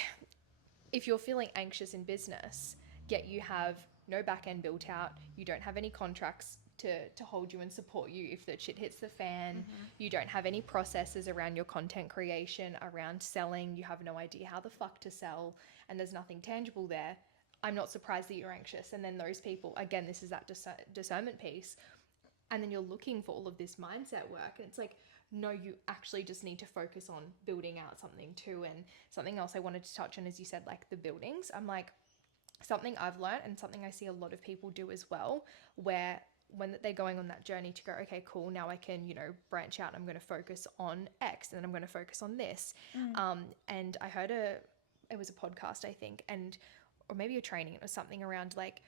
if you're feeling anxious in business, yet you have no back end built out, you don't have any contracts to hold you and support you if the shit hits the fan, you don't have any processes around your content creation, around selling, you have no idea how the fuck to sell, and there's nothing tangible there, I'm not surprised that you're anxious. And then those people, again, this is that discernment piece, and then you're looking for all of this mindset work, and it's like, no, you actually just need to focus on building out something too. And something else I wanted to touch on, as you said, like the buildings, I'm like, something I've learned and something I see a lot of people do as well, where when they're going on that journey to go, okay, cool, now I can, branch out, I'm going to focus on X and then I'm going to focus on this. And I heard it was a podcast, I think, or maybe a training, it was something around like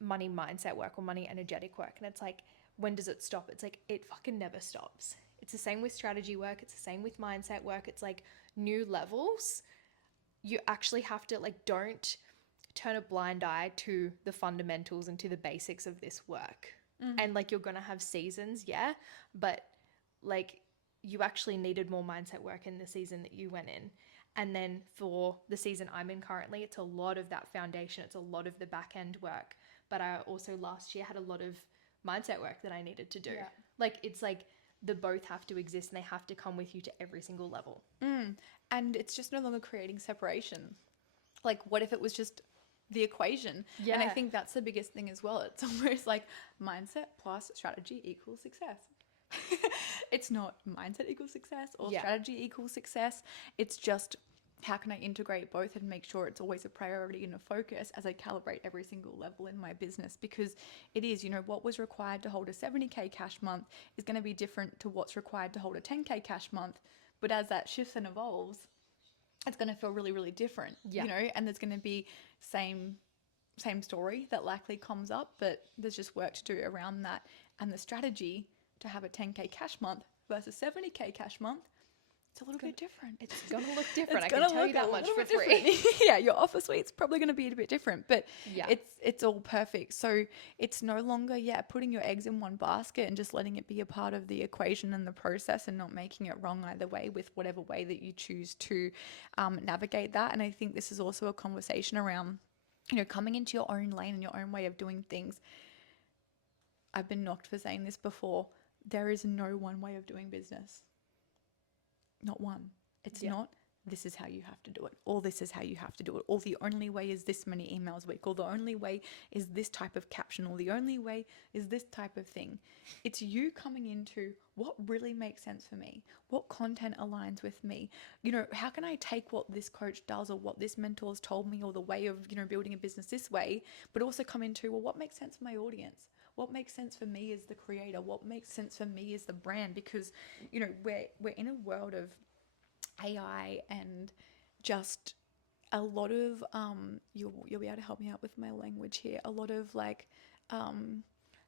money mindset work or money energetic work. And it's like, when does it stop? It's like, it fucking never stops. It's the same with strategy work. It's the same with mindset work. It's like new levels. You actually have to, like, don't turn a blind eye to the fundamentals and to the basics of this work. And like, you're going to have seasons. Yeah. But like, you actually needed more mindset work in the season that you went in. And then for the season I'm in currently, it's a lot of that foundation. It's a lot of the back end work. But I also last year had a lot of mindset work that I needed to do. Yeah. Like, it's like the both have to exist and they have to come with you to every single level. And it's just no longer creating separation. Like, what if it was just the equation? And I think that's the biggest thing as well. It's almost like mindset plus strategy equals success. It's not mindset equals success or strategy equals success. It's just, how can I integrate both and make sure it's always a priority and a focus as I calibrate every single level in my business? Because it is, what was required to hold a 70K cash month is going to be different to what's required to hold a 10K cash month. But as that shifts and evolves, it's going to feel really, really different, and there's going to be same story that likely comes up, but there's just work to do around that. And the strategy to have a 10K cash month versus 70K cash month, it's a little bit different. It's going to look different. I can tell you that much for free. Yeah, your offer suite's probably going to be a bit different, but it's all perfect. So it's no longer, putting your eggs in one basket and just letting it be a part of the equation and the process and not making it wrong either way with whatever way that you choose to navigate that. And I think this is also a conversation around, coming into your own lane and your own way of doing things. I've been knocked for saying this before. There is no one way of doing business. Not one. It's not, this is how you have to do it, or this is how you have to do it, or the only way is this many emails a week, or the only way is this type of caption, or the only way is this type of thing. It's you coming into what really makes sense for me, what content aligns with me. How can I take what this coach does or what this mentor has told me, or the way of, building a business this way, but also come into, well, what makes sense for my audience? What makes sense for me as the creator? What makes sense for me as the brand? Because, we're in a world of AI and just a lot of, you'll be able to help me out with my language here. A lot of like,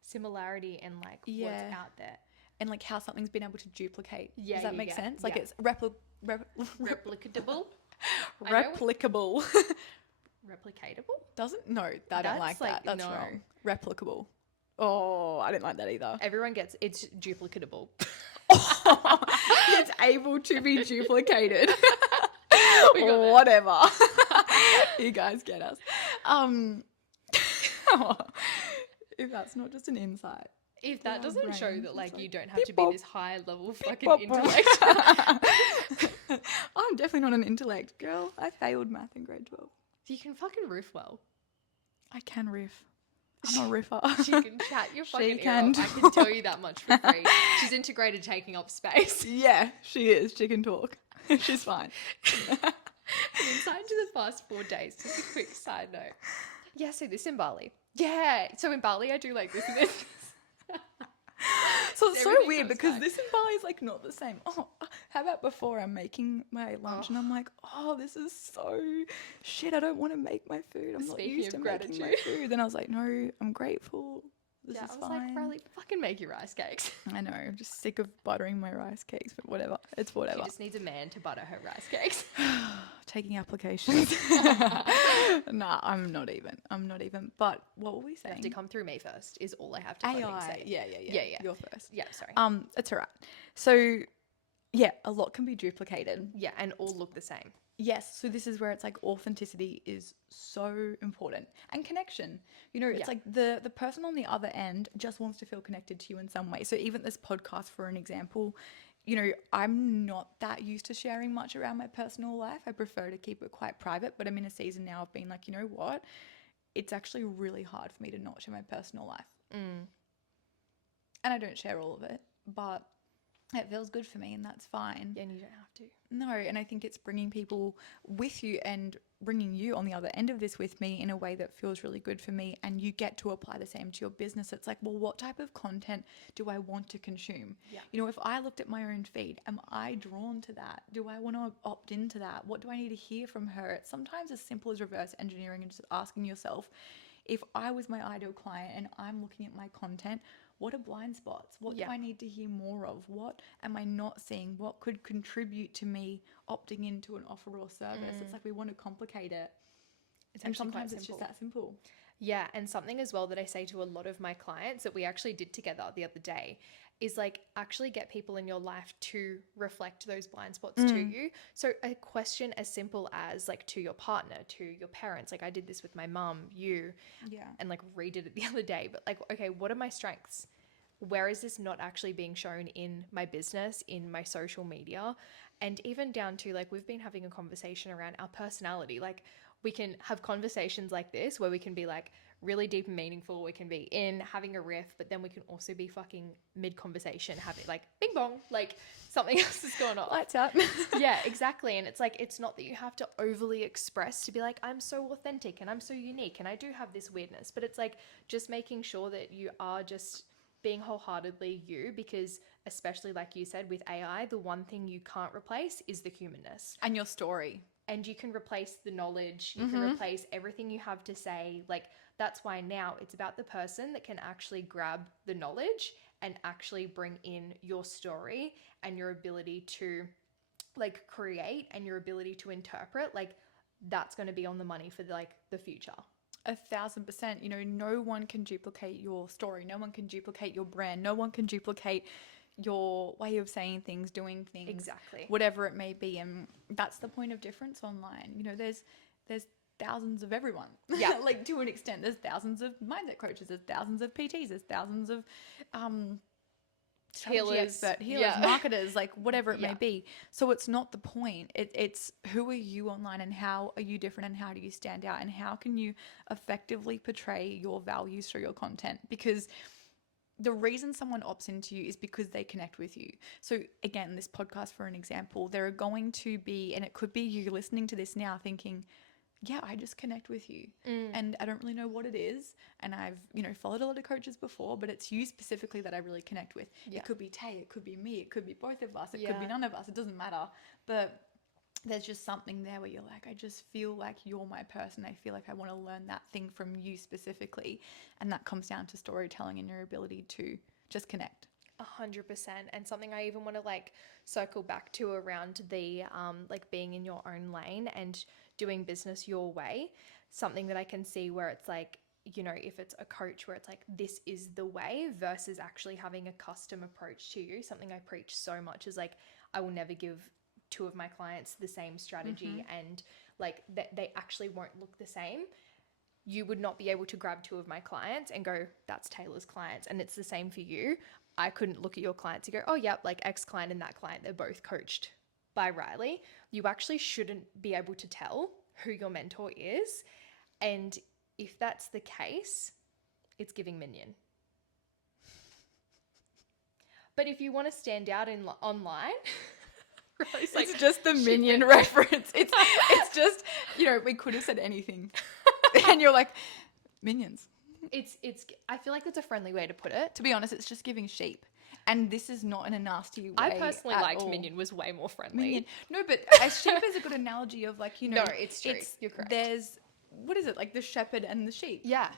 similarity and like what's out there. And like how something's been able to duplicate. Yeah. Does that make sense? Like it's replicatable. Replicable. Replicatable? Doesn't? No, I don't like that. That's wrong. Replicable. Oh, I didn't like that either. Everyone gets it's duplicatable. It's able to be duplicated. Whatever. You guys get us. If that's not just an insight. If that doesn't show that like you don't have to be this high level fucking intellect. I'm definitely not an intellect girl. I failed math in grade 12. You can fucking roof well. I can riff. I'm a riffer. She can chat your fucking ear can. off. I can tell you that much for free. She's integrated taking up space. Yeah, she is. She can talk. She's fine. An insight into the past 4 days. Just a quick side note. Yeah, so this in Bali. Yeah. So in Bali, I do like this and this. So it's so Everything weird comes because back. this in Bali is like not the same. Oh, how about before I'm making my lunch and I'm like, oh, this is so shit. I don't want to make my food. I'm not Speaking used to of making my gratitude. food. Then I was like, no, I'm grateful. This Yeah, is I was fine. like, Riley, fucking make your rice cakes. I know. I'm just sick of buttering my rice cakes, but whatever. It's She whatever. just needs a man to butter her rice cakes. Taking applications. Nah, I'm not even. But what were we You saying? have to come through me first, is all I have to fucking AI. say. Yeah. Yeah. You're first. Yeah, sorry. It's all right. So, yeah, a lot can be duplicated. Yeah, and all look the same. Yes. So this is where it's like authenticity is so important, and connection. You know, it's Yeah. like the person on the other end just wants to feel connected to you in some way. So even this podcast, for an example, you know, I'm not that used to sharing much around my personal life. I prefer to keep it quite private, but I'm in a season now of being like, you know what? It's actually really hard for me to not share my personal life. And I don't share all of it, but it feels good for me and that's fine. Yeah, and you don't have to. No, and I think it's bringing people with you and bringing you on the other end of this with me in a way that feels really good for me, and you get to apply the same to your business. It's like, well, what type of content do I want to consume? Yeah. You know, if I looked at my own feed, am I drawn to that? Do I want to opt into that? What do I need to hear from her? It's sometimes as simple as reverse engineering and just asking yourself, if I was my ideal client and I'm looking at my content, what are blind spots? What do I need to hear more of? What am I not seeing? What could contribute to me opting into an offer or service? It's like we want to complicate it. And sometimes it's just that simple. Yeah, and something as well that I say to a lot of my clients that we actually did together the other day is like actually get people in your life to reflect those blind spots to you. So a question as simple as like to your partner, to your parents, like I did this with my mum, you, and like redid it the other day, but like, okay, what are my strengths? Where is this not actually being shown in my business, in my social media? And even down to like, we've been having a conversation around our personality. Like we can have conversations like this where we can be like really deep and meaningful. We can be in having a riff, but then we can also be fucking mid conversation, having like bing bong, like something else is going on. Lights out. Yeah, exactly. And it's like, it's not that you have to overly express to be like, I'm so authentic and I'm so unique and I do have this weirdness, but it's like just making sure that you are just being wholeheartedly you, because especially like you said with AI, the one thing you can't replace is the humanness. And your story. And you can replace the knowledge, you can replace everything you have to say. Like that's why now it's about the person that can actually grab the knowledge and actually bring in your story and your ability to like create and your ability to interpret. Like that's going to be on the money for like the future. 1,000%. You know, no one can duplicate your story. No one can duplicate your brand. No one can duplicate your way of saying things, doing things, Exactly. whatever it may be. And that's the point of difference online. You know, there's thousands of everyone. Yeah. Like to an extent, there's thousands of mindset coaches, there's thousands of PTs, there's thousands of healers, marketers, like whatever it may be. So it's not the point. It's who are you online and how are you different and how do you stand out and how can you effectively portray your values through your content? Because the reason someone opts into you is because they connect with you. So again, this podcast, for an example, there are going to be, and it could be you listening to this now thinking, yeah, I just connect with you. And I don't really know what it is. And I've, you know, followed a lot of coaches before, but it's you specifically that I really connect with. Yeah. It could be Tay, it could be me, it could be both of us, it could be none of us. It doesn't matter. But there's just something there where you're like, I just feel like you're my person. I feel like I want to learn that thing from you specifically. And that comes down to storytelling and your ability to just connect. 100%. And something I even want to like circle back to around the like being in your own lane and doing business your way. Something that I can see where it's like, you know, if it's a coach where it's like, this is the way versus actually having a custom approach to you. Something I preach so much is like, I will never give two of my clients the same strategy and like they actually won't look the same. You would not be able to grab two of my clients and go, that's Taylor's clients. And it's the same for you. I couldn't look at your clients and go, oh, yep, like X client and that client, they're both coached by Riley. You actually shouldn't be able to tell who your mentor is. And if that's the case, it's giving minion. But if you want to stand out in online, it's just the minion reference. It's just, we could have said anything. And you're like, minions. It's I feel like that's a friendly way to put it. To be honest, it's just giving sheep. And this is not in a nasty way. I personally liked all. minion was way more friendly. Minion. No, but a sheep is a good analogy of like, No, it's true. You're correct. There's, what is it? Like the shepherd and the sheep. Yeah.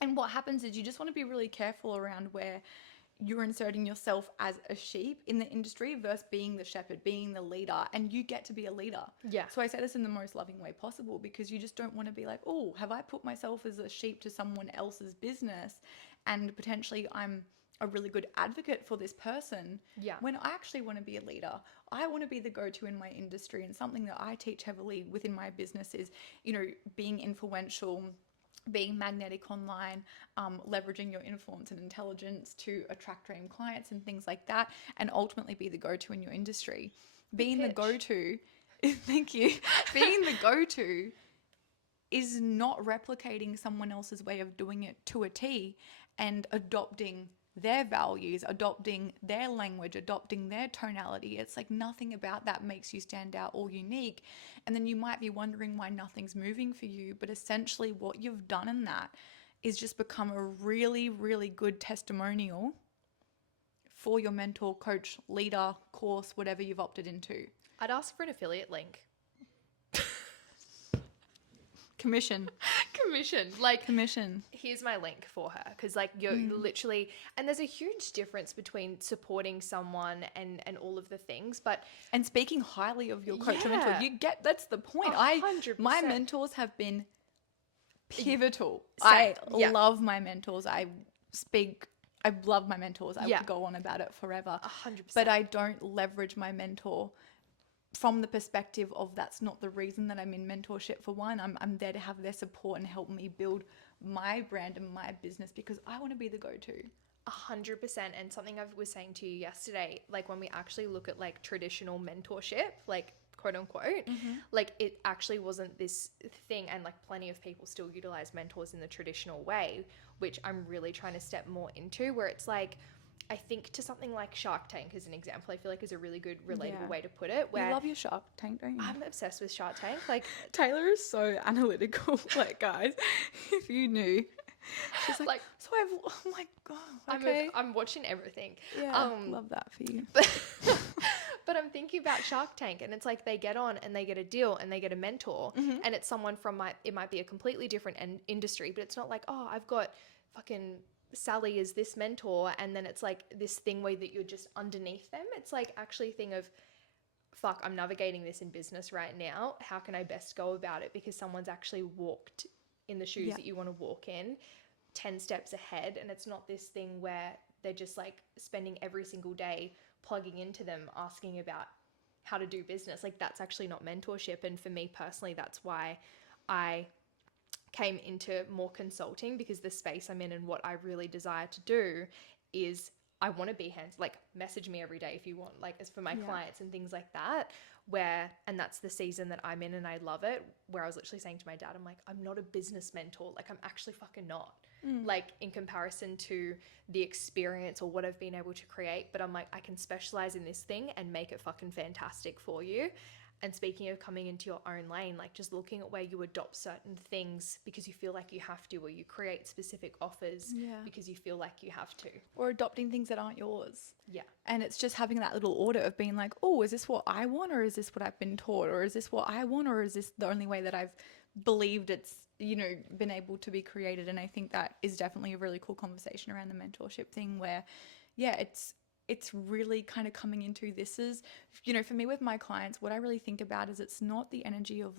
And what happens is you just want to be really careful around where you're inserting yourself as a sheep in the industry versus being the shepherd, being the leader, and you get to be a leader. Yeah. So I say this in the most loving way possible, because you just don't want to be like, oh, have I put myself as a sheep to someone else's business and potentially I'm a really good advocate for this person. Yeah. When I actually want to be a leader, I want to be the go-to in my industry, and something that I teach heavily within my business is, being influential, being magnetic online, leveraging your influence and intelligence to attract dream clients and things like that, and ultimately be the go-to in your industry. Being the go-to, thank you, being the go-to is not replicating someone else's way of doing it to a T and adopting their values, adopting their language, adopting their tonality. It's like nothing about that makes you stand out or unique. And then you might be wondering why nothing's moving for you. But essentially what you've done in that is just become a really, really good testimonial for your mentor, coach, leader, course, whatever you've opted into. I'd ask for an affiliate link. Commission. Commission. Here's my link for her, because you're literally, and there's a huge difference between supporting someone and all of the things, and speaking highly of your coach or mentor. That's the point. 100%. My mentors have been pivotal. Same. I love my mentors. I love my mentors. I could go on about it forever. 100%. But I don't leverage my mentor from the perspective of that's not the reason that I'm in mentorship. For one, I'm there to have their support and help me build my brand and my business, because I want to be the go-to. 100%. And something I was saying to you yesterday, when we actually look at traditional mentorship, quote unquote, it actually wasn't this thing, and plenty of people still utilize mentors in the traditional way, which I'm really trying to step more into, where it's I think to something like Shark Tank as an example, I feel is a really good relatable way to put it. Where you love your Shark Tank, don't you? I'm obsessed with Shark Tank. Taylor is so analytical. Guys, if you knew, she's like so I've. Oh my god. Okay. I'm watching everything. Yeah, love that for you. But I'm thinking about Shark Tank, and it's they get on and they get a deal and they get a mentor, and it's someone from it might be a completely different industry, but it's not I've got fucking Sally is this mentor, and then it's this thing where that you're just underneath them. It's actually a thing of, fuck, I'm navigating this in business right now. How can I best go about it? Because someone's actually walked in the shoes that you want to walk in 10 steps ahead. And it's not this thing where they're just spending every single day plugging into them, asking about how to do business. That's actually not mentorship. And for me personally, that's why I came into more consulting, because the space I'm in and what I really desire to do is I want to be hands, message me every day if you want, as for my clients and things like that, and that's the season that I'm in and I love it, where I was literally saying to my dad, I'm not a business mentor. I'm actually fucking not, in comparison to the experience or what I've been able to create, but I'm I can specialize in this thing and make it fucking fantastic for you. And speaking of coming into your own lane, just looking at where you adopt certain things because you feel like you have to, or you create specific offers because you feel like you have to. Or adopting things that aren't yours. Yeah. And it's just having that little audit of being oh, is this what I want, or is this what I've been taught, or is this what I want, or is this the only way that I've believed it's, been able to be created? And I think that is definitely a really cool conversation around the mentorship thing, where, it's really kind of coming into this is, for me with my clients, what I really think about is it's not the energy of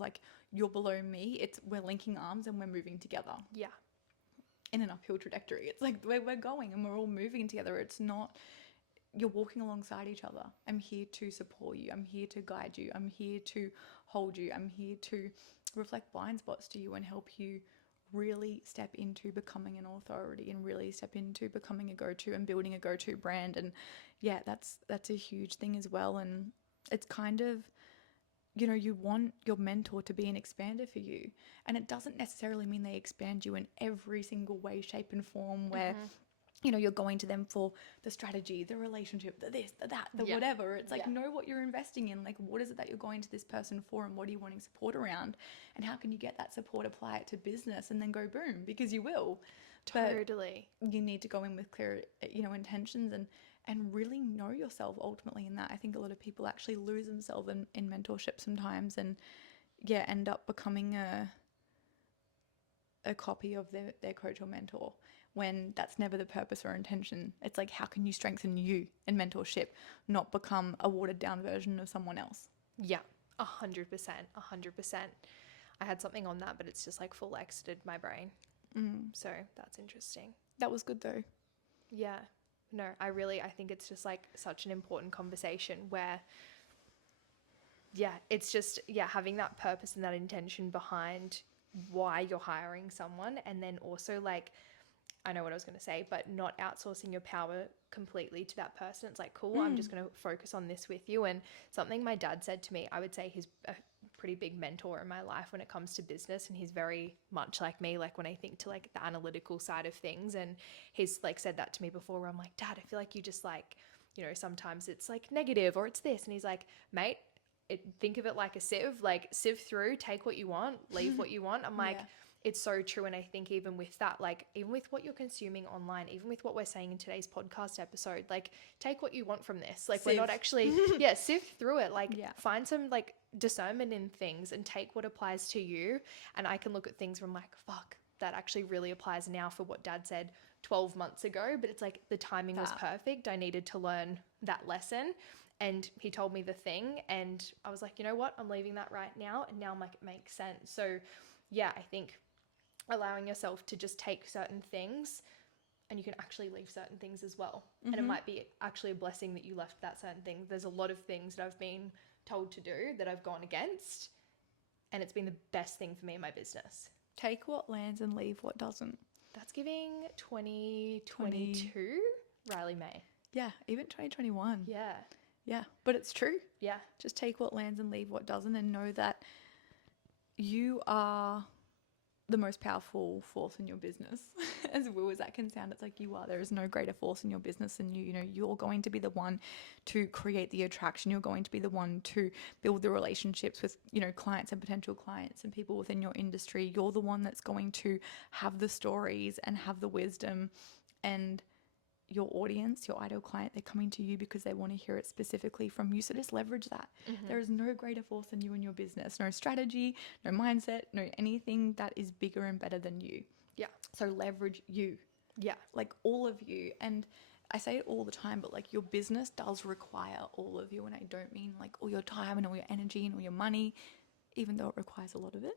you're below me. It's we're linking arms and we're moving together. Yeah. In an uphill trajectory. It's we're going and we're all moving together. It's not, you're walking alongside each other. I'm here to support you. I'm here to guide you. I'm here to hold you. I'm here to reflect blind spots to you and help you really step into becoming an authority and really step into becoming a go-to and building a go-to brand. And that's a huge thing as well. And it's kind of you know, you want your mentor to be an expander for you. And it doesn't necessarily mean they expand you in every single way, shape, and form where, you know, you're going to them for the strategy, the relationship, the this, the that, the whatever. It's like, know what you're investing in. Like, what is it that you're going to this person for, and what are you wanting support around? And how can you get that support, apply it to business, and then go boom, because you will. Totally. But you need to go in with clear, you know, intentions and really know yourself ultimately in that. I think a lot of people actually lose themselves in mentorship sometimes, and end up becoming a copy of their coach or mentor, when that's never the purpose or intention. It's like, how can you strengthen you in mentorship, not become a watered down version of someone else? Yeah, 100%, 100%. I had something on that, but it's just like full exited my brain. So that's interesting. That was good though. Yeah. No, I think it's just like such an important conversation where, it's just, having that purpose and that intention behind why you're hiring someone. And then also, like, I know what I was going to say, but not outsourcing your power completely to that person. It's like, cool, I'm just going to focus on this with you. And something my dad said to me, I would say he's a pretty big mentor in my life when it comes to business. And he's very much like me, like when I think to like the analytical side of things. And he's like said that to me before, where I'm like, Dad, I feel like you just like, you know, sometimes it's like negative or it's this. And he's like, mate, think of it like a sieve, like sieve through, take what you want, leave what you want. I'm like, it's so true. And I think even with that, like even with what you're consuming online, even with what we're saying in today's podcast episode, like take what you want from this. Like we're not actually, sift through it. Like find some like discernment in things and take what applies to you. And I can look at things from like, fuck, that actually really applies now for what Dad said 12 months ago. But it's like the timing was perfect. I needed to learn that lesson. And he told me the thing and I was like, you know what? I'm leaving that right now. And now I'm like, it makes sense. So I think allowing yourself to just take certain things, and you can actually leave certain things as well. And it might be actually a blessing that you left that certain thing. There's a lot of things that I've been told to do that I've gone against, and it's been the best thing for me in my business. Take what lands and leave what doesn't. That's giving 2022 Riley May. Yeah, even 2021. Yeah. Yeah, but it's true. Yeah. Just take what lands and leave what doesn't, and know that you are the most powerful force in your business. As well as that can sound, it's like you are. There is no greater force in your business than you. You know, you're going to be the one to create the attraction. You're going to be the one to build the relationships with, you know, clients and potential clients and people within your industry. You're the one that's going to have the stories and have the wisdom, and your audience, your ideal client, they're coming to you because they want to hear it specifically from you. So just leverage that. There is no greater force than you in your business. No strategy, no mindset, no anything that is bigger and better than you. Yeah. So leverage you. Yeah. Like all of you. And I say it all the time, but like your business does require all of you. And I don't mean like all your time and all your energy and all your money, even though it requires a lot of it,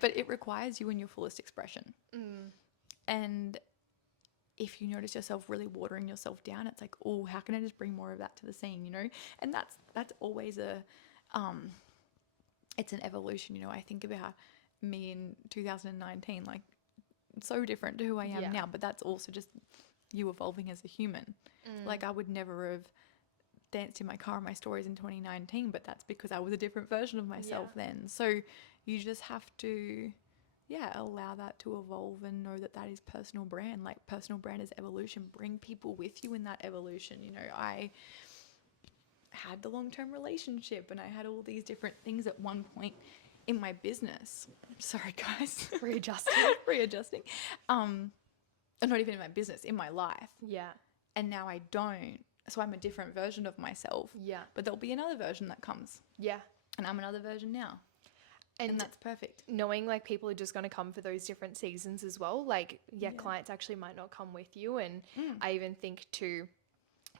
but it requires you in your fullest expression. And if you notice yourself really watering yourself down, it's like, oh, how can I just bring more of that to the scene, you know? And that's always it's an evolution, you know. I think about me in 2019, like so different to who I am now, but that's also just you evolving as a human. Like I would never have danced in my car in my stories in 2019, but that's because I was a different version of myself then. So you just have to allow that to evolve and know that that is personal brand. Like personal brand is evolution. Bring people with you in that evolution. You know, I had the long-term relationship and I had all these different things at one point in my business. Sorry guys. Readjusting. And not even in my business, in my life. Yeah. And now I don't. So I'm a different version of myself. Yeah. But there'll be another version that comes. Yeah. And I'm another version now. And that's perfect. Knowing like people are just going to come for those different seasons as well. Like, clients actually might not come with you. And I even think to,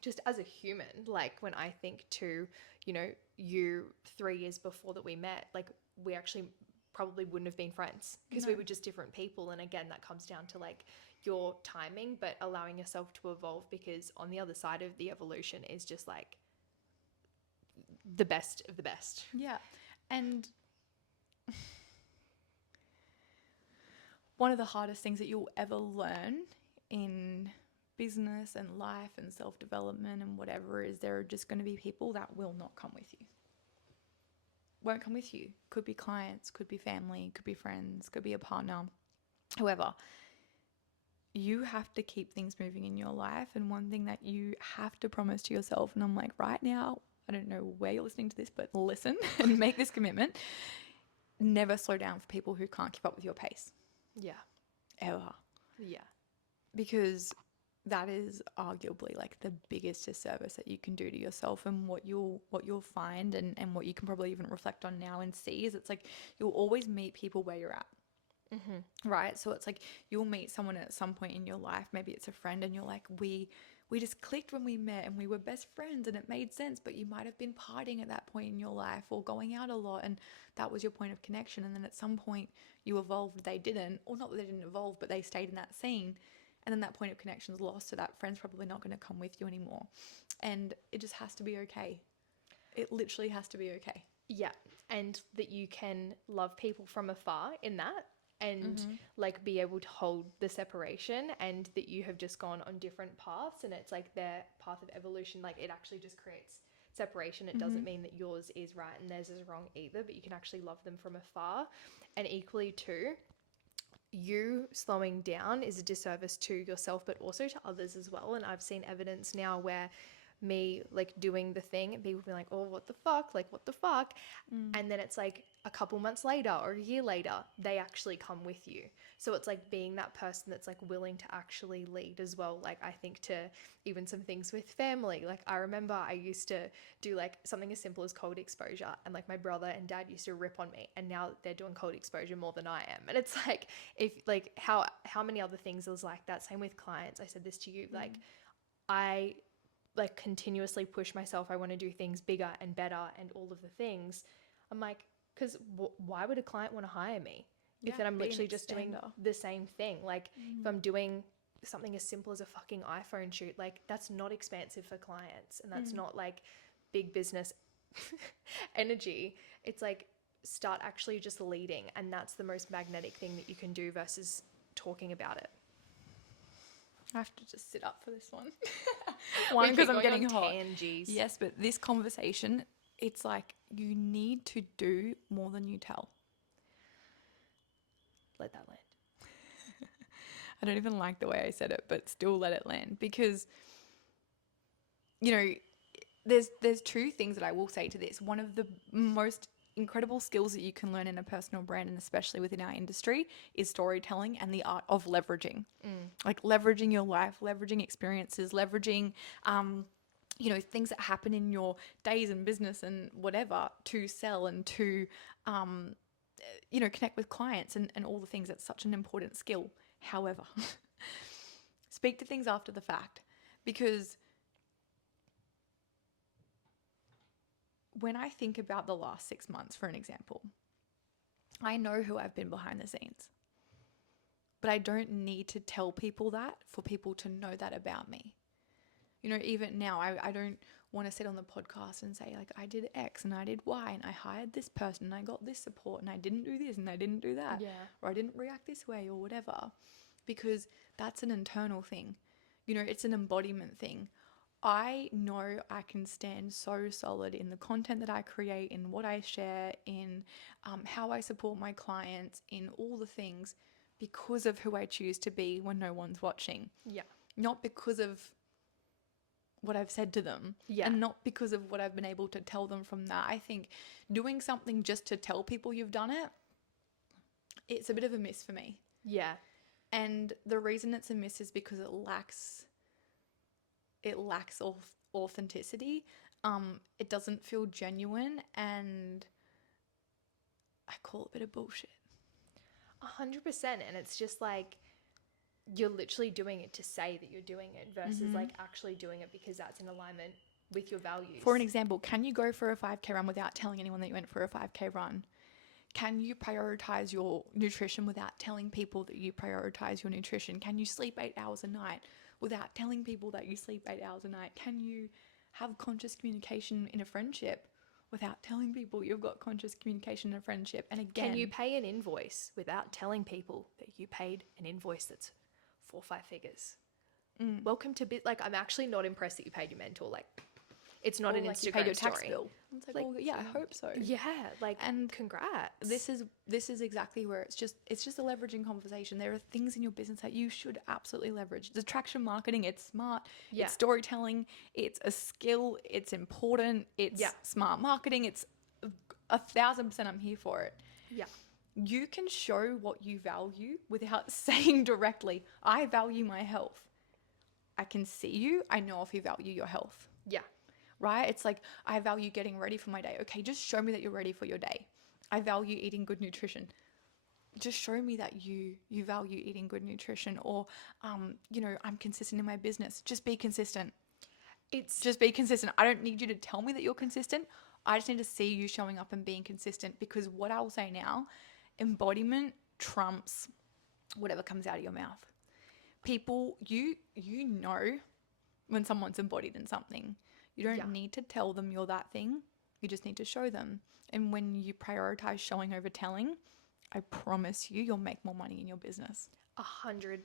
just as a human, like when I think to, you know, you 3 years before that we met, like we actually probably wouldn't have been friends because we were just different people. And again, that comes down to like your timing, but allowing yourself to evolve, because on the other side of the evolution is just like the best of the best. Yeah. And one of the hardest things that you'll ever learn in business and life and self-development and whatever is there are just going to be people that will not come with you. won't come with you. Could be clients, could be family, could be friends, could be a partner, whoever. You have to keep things moving in your life. And one thing that you have to promise to yourself, and I'm like, right now, I don't know where you're listening to this, but listen and make this commitment. Never slow down for people who can't keep up with your pace. Yeah. Ever. Yeah. Because that is arguably like the biggest disservice that you can do to yourself. And what you'll find and what you can probably even reflect on now and see is it's like you'll always meet people where you're at. Mm-hmm. Right? So it's like you'll meet someone at some point in your life, maybe it's a friend, and you're like, we just clicked when we met and we were best friends and it made sense, but you might have been partying at that point in your life or going out a lot and that was your point of connection. And then at some point you evolved, they didn't, or not that they didn't evolve, but they stayed in that scene. And then that point of connection is lost, so that friend's probably not going to come with you anymore. And it just has to be okay. It literally has to be okay. Yeah. And that you can love people from afar in that and like be able to hold the separation, and that you have just gone on different paths and it's like their path of evolution. Like it actually just creates separation. It doesn't mean that yours is right and theirs is wrong either, but you can actually love them from afar. And equally too, you slowing down is a disservice to yourself, but also to others as well. And I've seen evidence now where me like doing the thing and people be like, oh, what the fuck? Like, what the fuck? And then it's like a couple months later or a year later, they actually come with you. So it's like being that person that's like willing to actually lead as well. Like I think to even some things with family, like I remember I used to do like something as simple as cold exposure, and like my brother and dad used to rip on me, and now they're doing cold exposure more than I am. And it's like, if like how many other things is like that. Same with clients. I said this to you, like I like continuously push myself. I want to do things bigger and better and all of the things. I'm like, because why would a client want to hire me if then I'm literally just doing the same thing? Like if I'm doing something as simple as a fucking iPhone shoot, like that's not expansive for clients, and that's not like big business energy. It's like start actually just leading, and that's the most magnetic thing that you can do versus talking about it. I have to just sit up for this one. One, because I'm getting hot. Yes, but this conversation, it's like you need to do more than you tell. Let that land. I don't even like the way I said it, but still let it land, because, you know, there's two things that I will say to this. One of the most incredible skills that you can learn in a personal brand, and especially within our industry, is storytelling and the art of leveraging. Like leveraging your life, leveraging experiences, leveraging you know, things that happen in your days and business and whatever to sell and to you know, connect with clients and all the things. That's such an important skill. However, speak to things after the fact, because when I think about the last 6 months, for an example, I know who I've been behind the scenes, but I don't need to tell people that for people to know that about me. You know, even now, I don't want to sit on the podcast and say, like, I did X and I did Y and I hired this person and I got this support and I didn't do this and I didn't do that. Yeah. Or I didn't react this way or whatever, because that's an internal thing. You know, it's an embodiment thing. I know I can stand so solid in the content that I create, in what I share, in how I support my clients, in all the things, because of who I choose to be when no one's watching. Yeah. Not because of what I've said to them. Yeah. And not because of what I've been able to tell them from that. I think doing something just to tell people you've done it, it's a bit of a miss for me. Yeah. And the reason it's a miss is because it lacks authenticity. It doesn't feel genuine, and I call it a bit of bullshit. 100%. And it's just like, you're literally doing it to say that you're doing it versus like actually doing it because that's in alignment with your values. For an example, can you go for a 5K run without telling anyone that you went for a 5K run? Can you prioritize your nutrition without telling people that you prioritize your nutrition? Can you sleep 8 hours a night without telling people that you sleep 8 hours a night? Can you have conscious communication in a friendship without telling people you've got conscious communication in a friendship? And again, can you pay an invoice without telling people that you paid an invoice that's 4 or 5 figures? Welcome to like, I'm actually not impressed that you paid your mentor. Like, it's not an like Instagram you paid your story. tax bill. It's like, Like, well, yeah, I hope so. Yeah, like, And congrats. This is exactly where it's just a leveraging conversation. There are things in your business that you should absolutely leverage. The attraction marketing, it's smart, Yeah. it's storytelling, it's a skill, it's important, it's Yeah. smart marketing. It's 1,000% I'm here for it. Yeah. You can show what you value without saying directly, I value my health. I can see you. I know if you value your health. Yeah. Right? It's like, I value getting ready for my day. Okay, just show me that you're ready for your day. I value eating good nutrition. Just show me that you value eating good nutrition. Or, I'm consistent in my business. Just be consistent. Just be consistent. I don't need you to tell me that you're consistent. I just need to see you showing up and being consistent, because what I will say now, embodiment trumps whatever comes out of your mouth. People, you know when someone's embodied in something. You don't need to tell them you're that thing. You just need to show them. And when you prioritize showing over telling, I promise you, you'll make more money in your business. 100%.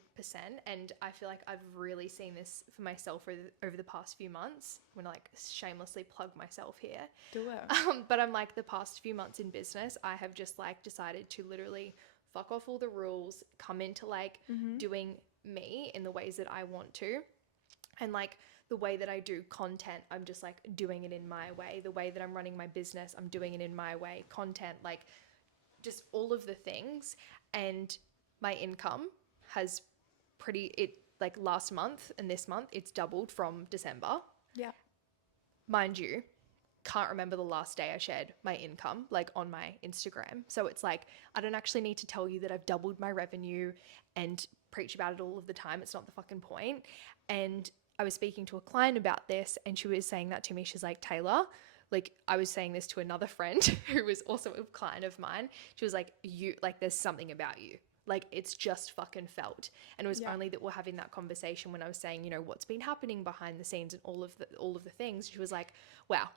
And I feel like I've really seen this for myself over the past few months. I'm gonna like shamelessly plug myself here. Do it. But I'm like, the past few months in business, I have just like decided to literally fuck off all the rules, come into like doing me in the ways that I want to. And like the way that I do content, I'm just like doing it in my way. The way that I'm running my business, I'm doing it in my way. Content, like just all of the things. And my income has like last month and this month, it's doubled from December. Yeah. Mind you, can't remember the last day I shared my income like on my Instagram. So it's like, I don't actually need to tell you that I've doubled my revenue and preach about it all of the time. It's not the fucking point. And I was speaking to a client about this, and she was saying that to me. She's like, Taylor, like I was saying this to another friend who was also a client of mine. She was like, there's something about you. Like it's just fucking felt. And it was only that we're having that conversation when I was saying, what's been happening behind the scenes and all of the things. She was like, wow,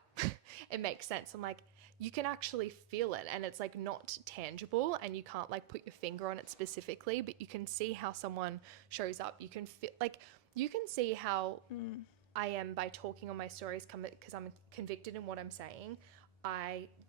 it makes sense. I'm like, you can actually feel it, and it's like not tangible, and you can't like put your finger on it specifically, but you can see how someone shows up. You can feel like, you can see how I am by talking on my stories, because I'm convicted in what I'm saying.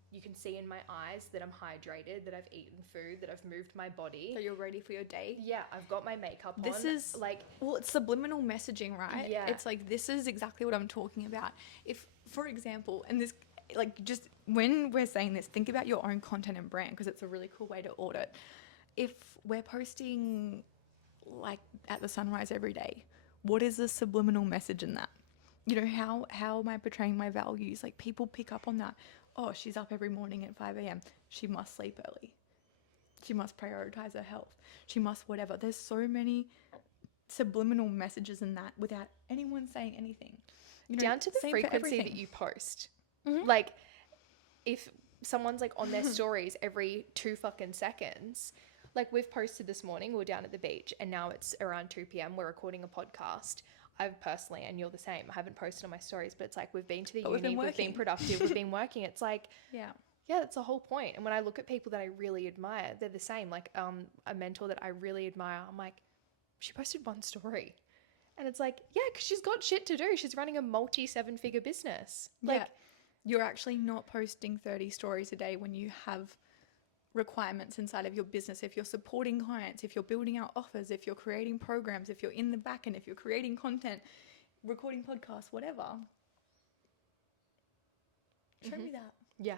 You can see in my eyes that I'm hydrated, that I've eaten food, that I've moved my body. So you're ready for your day? Yeah, I've got my makeup on. This is like, well, it's subliminal messaging, right? Yeah. It's like, this is exactly what I'm talking about. If, for example, and this, like, just when we're saying this, think about your own content and brand, because it's a really cool way to audit. If we're posting like at the sunrise every day, what is the subliminal message in that? How am I portraying my values? Like, people pick up on that. Oh, she's up every morning at 5 a.m. She must sleep early. She must prioritize her health. She must whatever. There's so many subliminal messages in that without anyone saying anything. Down to the frequency that you post. Like, if someone's like on their stories every 2 fucking seconds, like we've posted this morning, we were down at the beach, and now it's around 2 p.m. We're recording a podcast. I've personally, and you're the same, I haven't posted on my stories, but it's like we've been to the uni, we've been productive, we've been working. It's like, yeah, that's the whole point. And when I look at people that I really admire, they're the same. Like a mentor that I really admire, I'm like, she posted 1 story. And it's like, yeah, because she's got shit to do. She's running a multi-7-figure business. Like, you're actually not posting 30 stories a day when you have requirements inside of your business. If you're supporting clients, if you're building out offers, if you're creating programs, if you're in the back end, if you're creating content, recording podcasts, whatever, show me that. Yeah.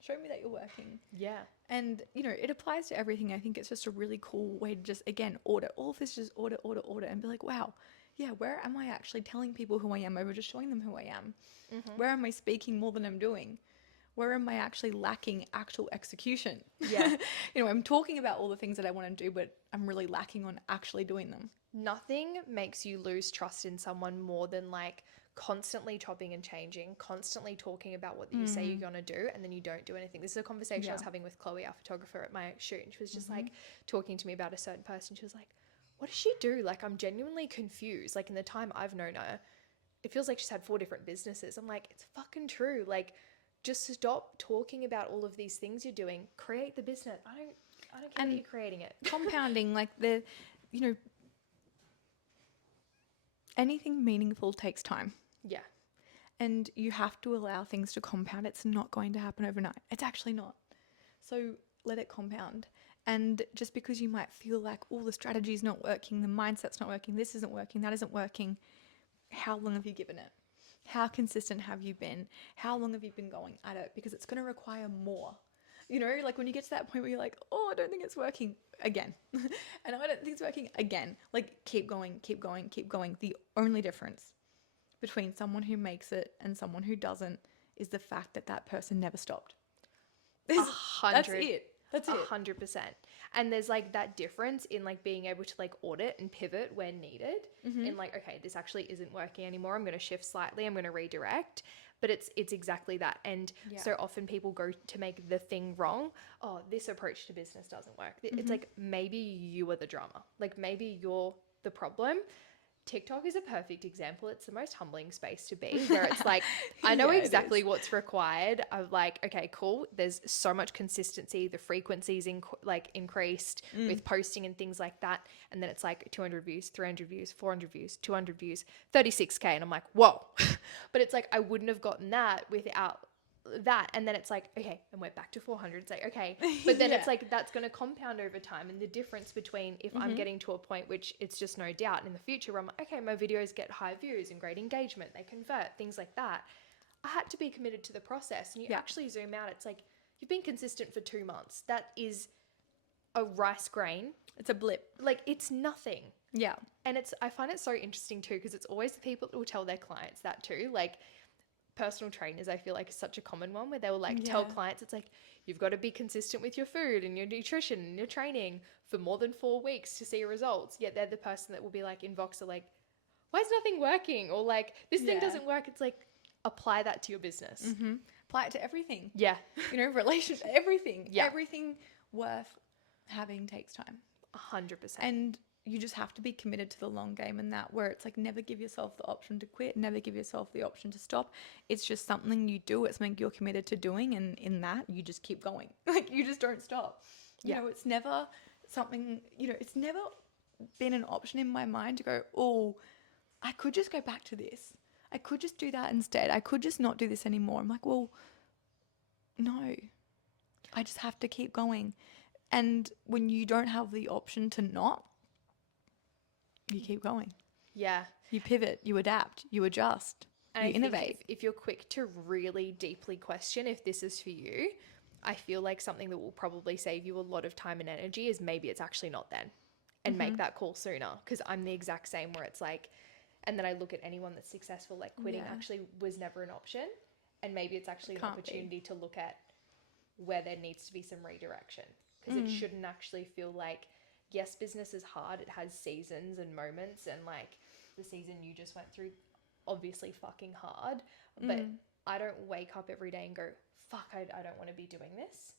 Show me that you're working. Yeah. And, it applies to everything. I think it's just a really cool way to just, again, audit. All of this, just audit, and be like, wow, yeah, where am I actually telling people who I am over just showing them who I am? Where am I speaking more than I'm doing? Where am I actually lacking actual execution? Yeah. I'm talking about all the things that I want to do, but I'm really lacking on actually doing them. Nothing makes you lose trust in someone more than like constantly chopping and changing, constantly talking about what you say you're going to do, and then you don't do anything. This is a conversation I was having with Chloe, our photographer, at my shoot, and she was just like talking to me about a certain person. She was like, what does she do? Like, I'm genuinely confused. Like, in the time I've known her, it feels like she's had 4 different businesses. I'm like, it's fucking true. Like, just stop talking about all of these things you're doing. Create the business. I don't care that you're creating it. Compounding, like anything meaningful takes time. Yeah. And you have to allow things to compound. It's not going to happen overnight. It's actually not. So let it compound. And just because you might feel like, oh, the strategy's not working, the mindset's not working, this isn't working, that isn't working, how long have you given it? How consistent have you been? How long have you been going at it? Because it's going to require more. You know, like when you get to that point where you're like, oh, I don't think it's working again. And I don't think it's working again. Like keep going, keep going, keep going. The only difference between someone who makes it and someone who doesn't is the fact that that person never stopped. That's it. That's it. 100%. And there's like that difference in like being able to like audit and pivot when needed. In like, okay, this actually isn't working anymore. I'm going to shift slightly. I'm going to redirect. But it's exactly that. And so often people go to make the thing wrong. Oh, this approach to business doesn't work. It's like maybe you are the drama. Like maybe you're the problem. TikTok is a perfect example. It's the most humbling space to be, where it's like, I know exactly what's required. I'm like, okay, cool. There's so much consistency. The frequency's increased with posting and things like that. And then it's like 200 views, 300 views, 400 views, 200 views, 36K. And I'm like, whoa. But it's like, I wouldn't have gotten that without that. And then it's like, okay, and we're back to 400. It's like, okay, but then it's like that's going to compound over time. And the difference between if I'm getting to a point, which it's just no doubt in the future where I'm like, okay, my videos get high views and great engagement, they convert, things like that, I had to be committed to the process. And you actually zoom out, it's like you've been consistent for 2 months. That is a rice grain. It's a blip. Like it's nothing. Yeah. And I find it so interesting too, because it's always the people that will tell their clients that too. Like personal trainers, I feel like is such a common one where they will like tell clients, it's like, you've got to be consistent with your food and your nutrition and your training for more than 4 weeks to see results. Yet they're the person that will be like in Voxer, like, why is nothing working? Or like, this thing doesn't work. It's like, apply that to your business. Apply it to everything. Yeah. You know, relationship, everything. Yeah. Everything worth having takes time. 100%. And you just have to be committed to the long game, and that where it's like never give yourself the option to quit, never give yourself the option to stop. It's just something you do. It's something you're committed to doing, and in that you just keep going. Like you just don't stop. You know, it's never something, you know, it's never been an option in my mind to go, oh, I could just go back to this. I could just do that instead. I could just not do this anymore. I'm like, well, no, I just have to keep going. And when you don't have the option to not, you keep going. Yeah. You pivot, you adapt, you adjust, and you innovate. If you're quick to really deeply question if this is for you, I feel like something that will probably save you a lot of time and energy is maybe it's actually not then, and make that call sooner. Because I'm the exact same where it's like, and then I look at anyone that's successful, like quitting actually was never an option. And maybe it's actually an opportunity to look at where there needs to be some redirection. Because it shouldn't actually feel like, yes, business is hard. It has seasons and moments, and like the season you just went through, obviously fucking hard. But I don't wake up every day and go, fuck, I don't want to be doing this.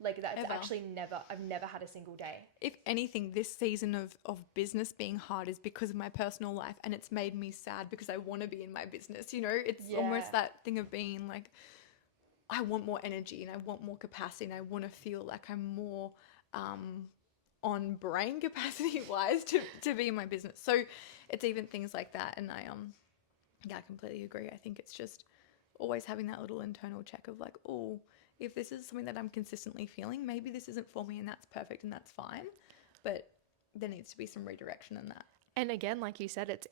Like that's actually I've never had a single day. If anything, this season of business being hard is because of my personal life, and it's made me sad because I want to be in my business. You know, it's almost that thing of being like, I want more energy and I want more capacity and I want to feel like I'm more on brain capacity wise to be in my business. So it's even things like that. And I completely agree. I think it's just always having that little internal check of like, oh, if this is something that I'm consistently feeling, maybe this isn't for me, and that's perfect and that's fine. But there needs to be some redirection in that. And again, like you said, it's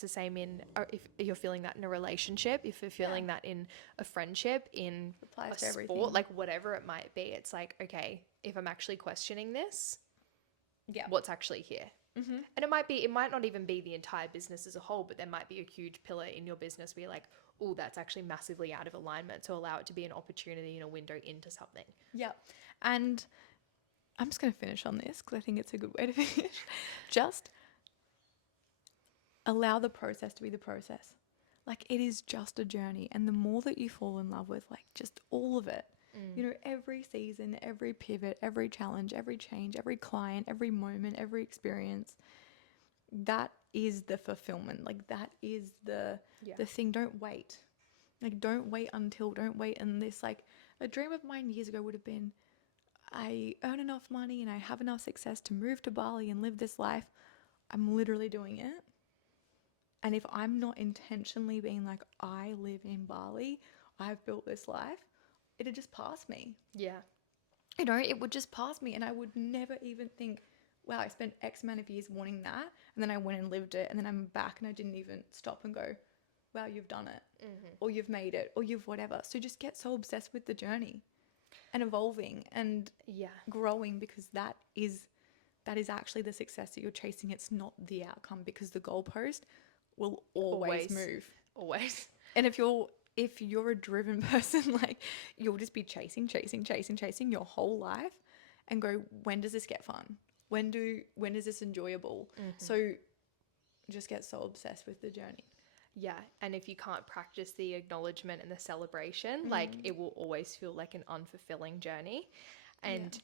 the same in, if you're feeling that in a relationship, if you're feeling that in a friendship, in applies a to everything. sport, like whatever it might be, it's like, okay, if I'm actually questioning this, what's actually here? And it might not even be the entire business as a whole, but there might be a huge pillar in your business where you're like, oh, that's actually massively out of alignment. So allow it to be an opportunity and a window into something. Yeah. And I'm just going to finish on this because I think it's a good way to finish. Just allow the process to be the process. Like it is just a journey. And the more that you fall in love with, like just all of it, you know, every season, every pivot, every challenge, every change, every client, every moment, every experience, that is the fulfillment. Like that is the thing. Don't wait. Like don't wait and this, like a dream of mine years ago would have been, I earn enough money and I have enough success to move to Bali and live this life. I'm literally doing it. And if I'm not intentionally being like, I live in Bali, I've built this life, it'd just pass me. Yeah. You know, it would just pass me, and I would never even think, wow, I spent X amount of years wanting that, and then I went and lived it, and then I'm back and I didn't even stop and go, wow, you've done it, or you've made it, or you've whatever. So just get so obsessed with the journey and evolving and growing, because that is actually the success that you're chasing. It's not the outcome, because the goalpost will always move. Always. And if you're a driven person, like, you'll just be chasing your whole life and go, when does this get fun? When is this enjoyable? So just get so obsessed with the journey. Yeah. And if you can't practice the acknowledgement and the celebration, like, it will always feel like an unfulfilling journey. And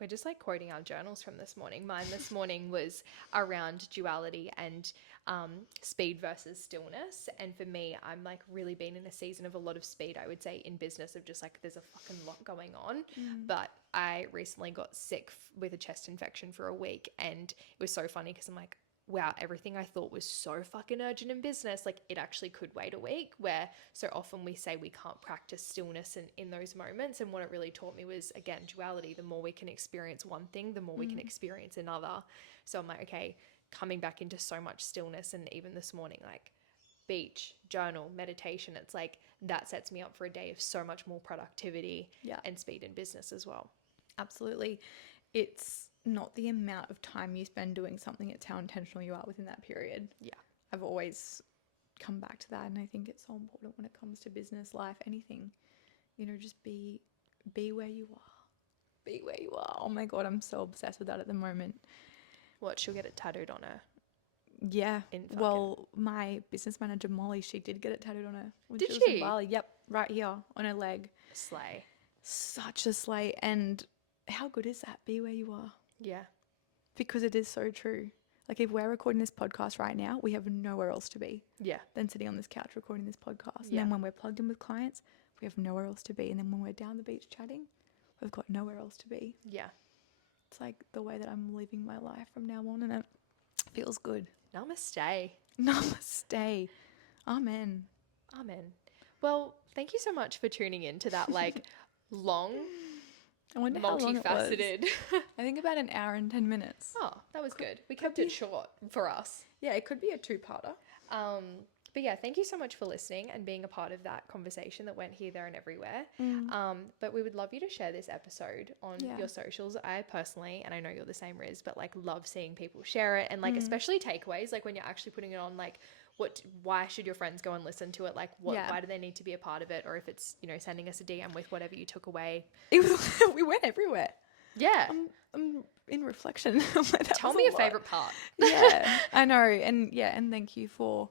we're just like quoting our journals from this morning. Mine this morning was around duality and speed versus stillness. And for me, I'm like really been in a season of a lot of speed, I would say, in business, of just like there's a fucking lot going on. But I recently got sick with a chest infection for a week, and it was so funny because I'm like, wow, everything I thought was so fucking urgent in business, like it actually could wait a week, where so often we say we can't practice stillness in those moments. And what it really taught me was, again, duality. The more we can experience one thing, the more we can experience another. So I'm like, okay, coming back into so much stillness. And even this morning, like beach, journal, meditation, it's like that sets me up for a day of so much more productivity and speed in business as well. Absolutely. It's not the amount of time you spend doing something, it's how intentional you are within that period. Yeah. I've always come back to that, and I think it's so important when it comes to business, life, anything. You know, just be where you are. Be where you are. Oh my God, I'm so obsessed with that at the moment. What, she'll get it tattooed on her? Yeah. Well, my business manager, Molly, she did get it tattooed on her when Did she was in Bali. Yep, right here on her leg. Slay. Such a slay. And how good is that? Be where you are. Yeah. Because it is so true. Like, if we're recording this podcast right now, we have nowhere else to be than sitting on this couch recording this podcast. And then when we're plugged in with clients, we have nowhere else to be. And then when we're down the beach chatting, we've got nowhere else to be. Yeah. It's like the way that I'm living my life from now on, and it feels good. Namaste. Namaste. Amen. Amen. Well, thank you so much for tuning in to that like long, I wonder how long it was. multifaceted. I think about an hour and 10 minutes. Oh, that was good. We kept it short for us. Yeah, it could be a two-parter. But yeah, thank you so much for listening and being a part of that conversation that went here, there, and everywhere. But we would love you to share this episode on your socials. I personally, and I know you're the same, Riz, but like love seeing people share it, and like especially takeaways, like when you're actually putting it on, like why should your friends go and listen to it? Like why do they need to be a part of it? Or if it's, you know, sending us a DM with whatever you took away. We went everywhere. Yeah. I'm in reflection. Tell me your favorite part. Yeah, I know. And and thank you for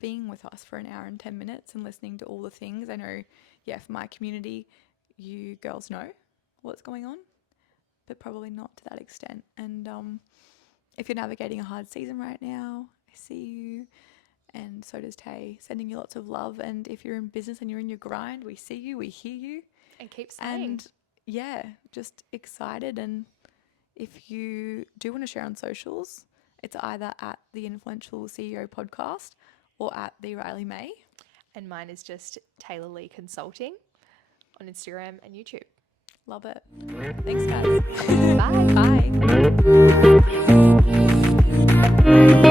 being with us for an hour and 10 minutes and listening to all the things. I know, for my community, you girls know what's going on, but probably not to that extent. And if you're navigating a hard season right now, I see you, and so does Tay, sending you lots of love. And if you're in business and you're in your grind, we see you, we hear you. And keep slaying. And just excited. And if you do want to share on socials, it's either at the Influential CEO Podcast or at the Riley May. And mine is just Taylor Lee Consulting on Instagram and YouTube. Love it. Thanks, guys. Bye. Bye.